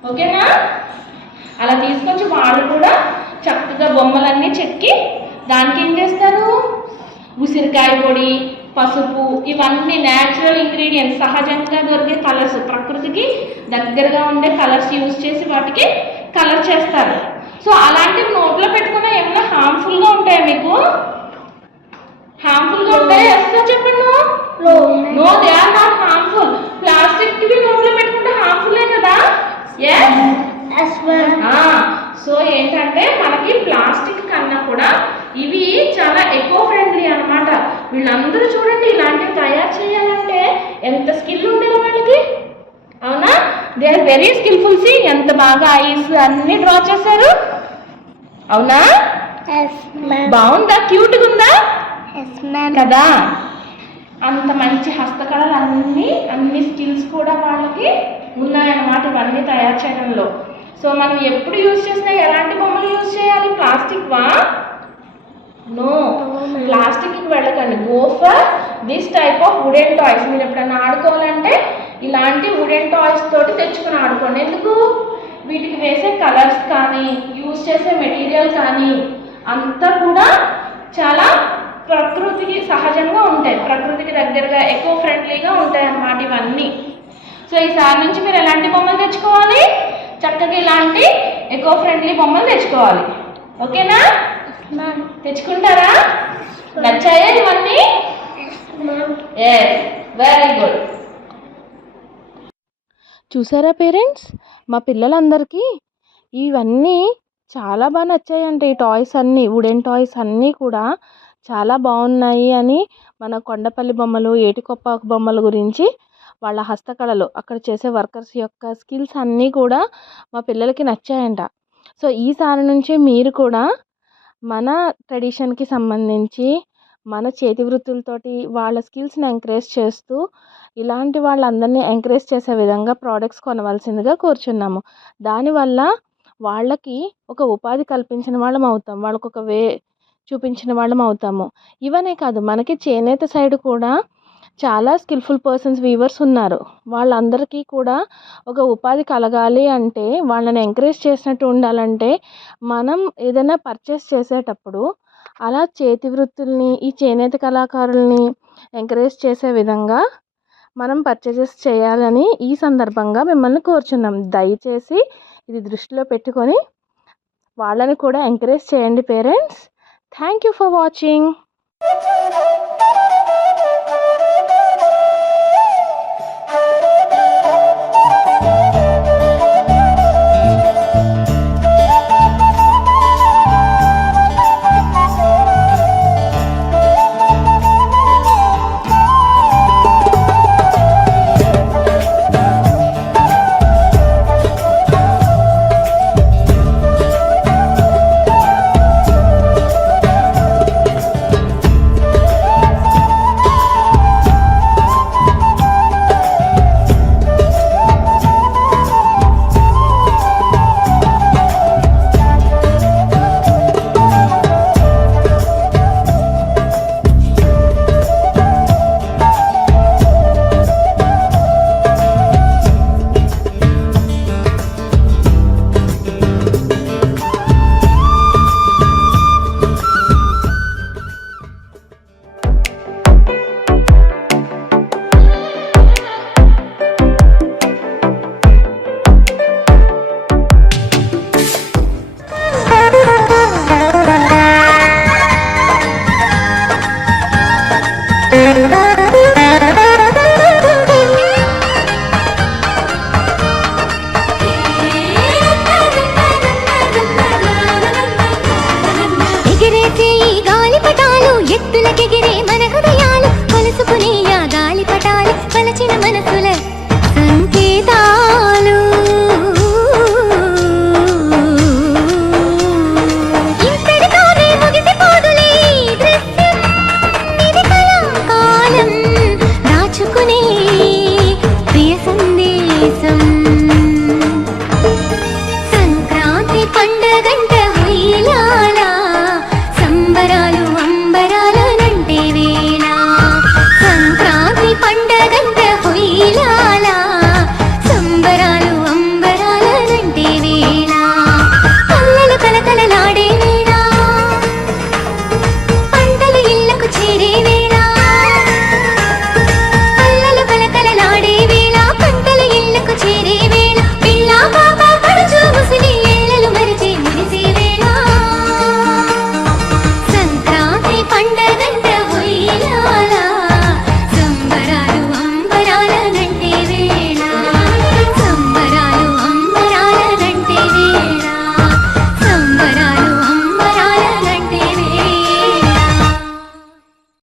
ఓకేనా? అలా తీసుకొచ్చి వాళ్ళు కూడా చక్కగా బొమ్మలన్నీ చెక్కి దానికి ఏం చేస్తారు? ఉసిరికాయ పొడి, పసుపు, ఇవన్నీ న్యాచురల్ ఇంగ్రీడియంట్స్, సహజంగా దొరికే కలర్స్, ప్రకృతికి దగ్గరగా ఉండే కలర్స్ యూజ్ చేసి వాటికి కలర్ చేస్తారు. సో అలాంటివి నోట్లో పెట్టుకున్న ఏమైనా హార్మ్ఫుల్గా ఉంటాయా మీకు? హార్మ్ఫుల్గా ఉంటాయా? ఎస్ చెప్పండి. No, they are not harmful. ప్లాస్టిక్వి నోట్లో పెట్టుకుంటే హార్మ్ఫుల్లే కదా. సో ఏంటంటే మనకి ప్లాస్టిక్ కన్నా కూడా ఇవి చాలా ఎకో ఫ్రెండ్లీ అన్నమాట. వీళ్ళందరూ చూడండి ఇలాంటివి తయారు చేయాలంటే ఎంత స్కిల్ ఉండేది వాళ్ళకి. అవునా? They are very skillful. See ఎంత బాగా ఐస్ అన్ని డ్రా చేశారు. అవునా? బాగుందా? క్యూట్గా ఉందా కదా. అంత మంచి హస్తకళలు అన్ని స్కిల్స్ కూడా వాళ్ళకి ఉన్నాయన్నమాట ఇవన్నీ తయారు చేయడంలో. సో మనం ఎప్పుడు యూజ్ చేసినా ఎలాంటి బొమ్మలు యూజ్ చేయాలి? ప్లాస్టిక్ వా? నో, ప్లాస్టిక్కి వెళ్ళకండి. Go for this type of wooden toys. మీరు ఎప్పుడైనా ఆడుకోవాలంటే ఇలాంటి వుడెన్ టాయ్స్ తోటి తెచ్చుకొని ఆడుకోండి. ఎందుకు? వీటికి వేసే కలర్స్ కానీ యూజ్ చేసే మెటీరియల్ కానీ అంతా కూడా చాలా ప్రకృతికి సహజంగా ఉంటాయి, ప్రకృతికి దగ్గరగా ఎకో ఫ్రెండ్లీగా ఉంటాయి అన్నమాట ఇవన్నీ. సో ఈసారి నుంచి మీరు ఎలాంటి బొమ్మలు తెచ్చుకోవాలి? చక్కగా ఇలాంటి ఎకో ఫ్రెండ్లీ బొమ్మలు తెచ్చుకోవాలి. ఓకేనా? తెచ్చుకుంటారా? నచ్చాయా ఇవన్నీ? Very good. చూసారా పేరెంట్స్, మా పిల్లలందరికీ ఇవన్నీ చాలా బాగా నచ్చాయంటే ఈ టాయ్స్ అన్నీ, వుడెన్ టాయ్స్ అన్నీ కూడా చాలా బాగున్నాయి అని మన కొండపల్లి బొమ్మలు, ఏటికొప్పాకు బొమ్మల గురించి వాళ్ళ హస్తకళలు, అక్కడ చేసే వర్కర్స్ యొక్క స్కిల్స్ అన్నీ కూడా మా పిల్లలకి నచ్చాయంట. సో ఈసారి నుంచి మీరు కూడా మన ట్రెడిషన్కి సంబంధించి మన చేతి వృత్తులతోటి వాళ్ళ స్కిల్స్ని ఎంకరేజ్ చేస్తూ ఇలాంటి వాళ్ళందరినీ ఎంకరేజ్ చేసే విధంగా ప్రోడక్ట్స్ కొనవలసిందిగా కోరుచున్నాము. దానివల్ల వాళ్ళకి ఒక ఉపాధి కల్పించిన వాళ్ళం అవుతాం, వాళ్ళకు ఒక వే చూపించిన వాళ్ళం అవుతాము. ఇవనే కాదు, మనకి చేనేత సైడ్ కూడా చాలా స్కిల్ఫుల్ పర్సన్స్, వీవర్స్ ఉన్నారు. వాళ్ళందరికీ కూడా ఒక ఉపాధి కలగాలి అంటే, వాళ్ళని ఎంకరేజ్ చేసినట్టు ఉండాలంటే మనం ఏదైనా పర్చేస్ చేసేటప్పుడు అలా చేతి వృత్తుల్ని, ఈ చేనేత కళాకారుల్ని ఎంకరేజ్ చేసే విధంగా మనం పర్చేజెస్ చేయాలని ఈ సందర్భంగా మిమ్మల్ని కోరుచున్నాం. దయచేసి ఇది దృష్టిలో పెట్టుకొని వాళ్ళని కూడా ఎంకరేజ్ చేయండి parents. Thank you for watching. ఎగిరేసే ఈ గాలిపటాలు ఎత్తులకెగిరే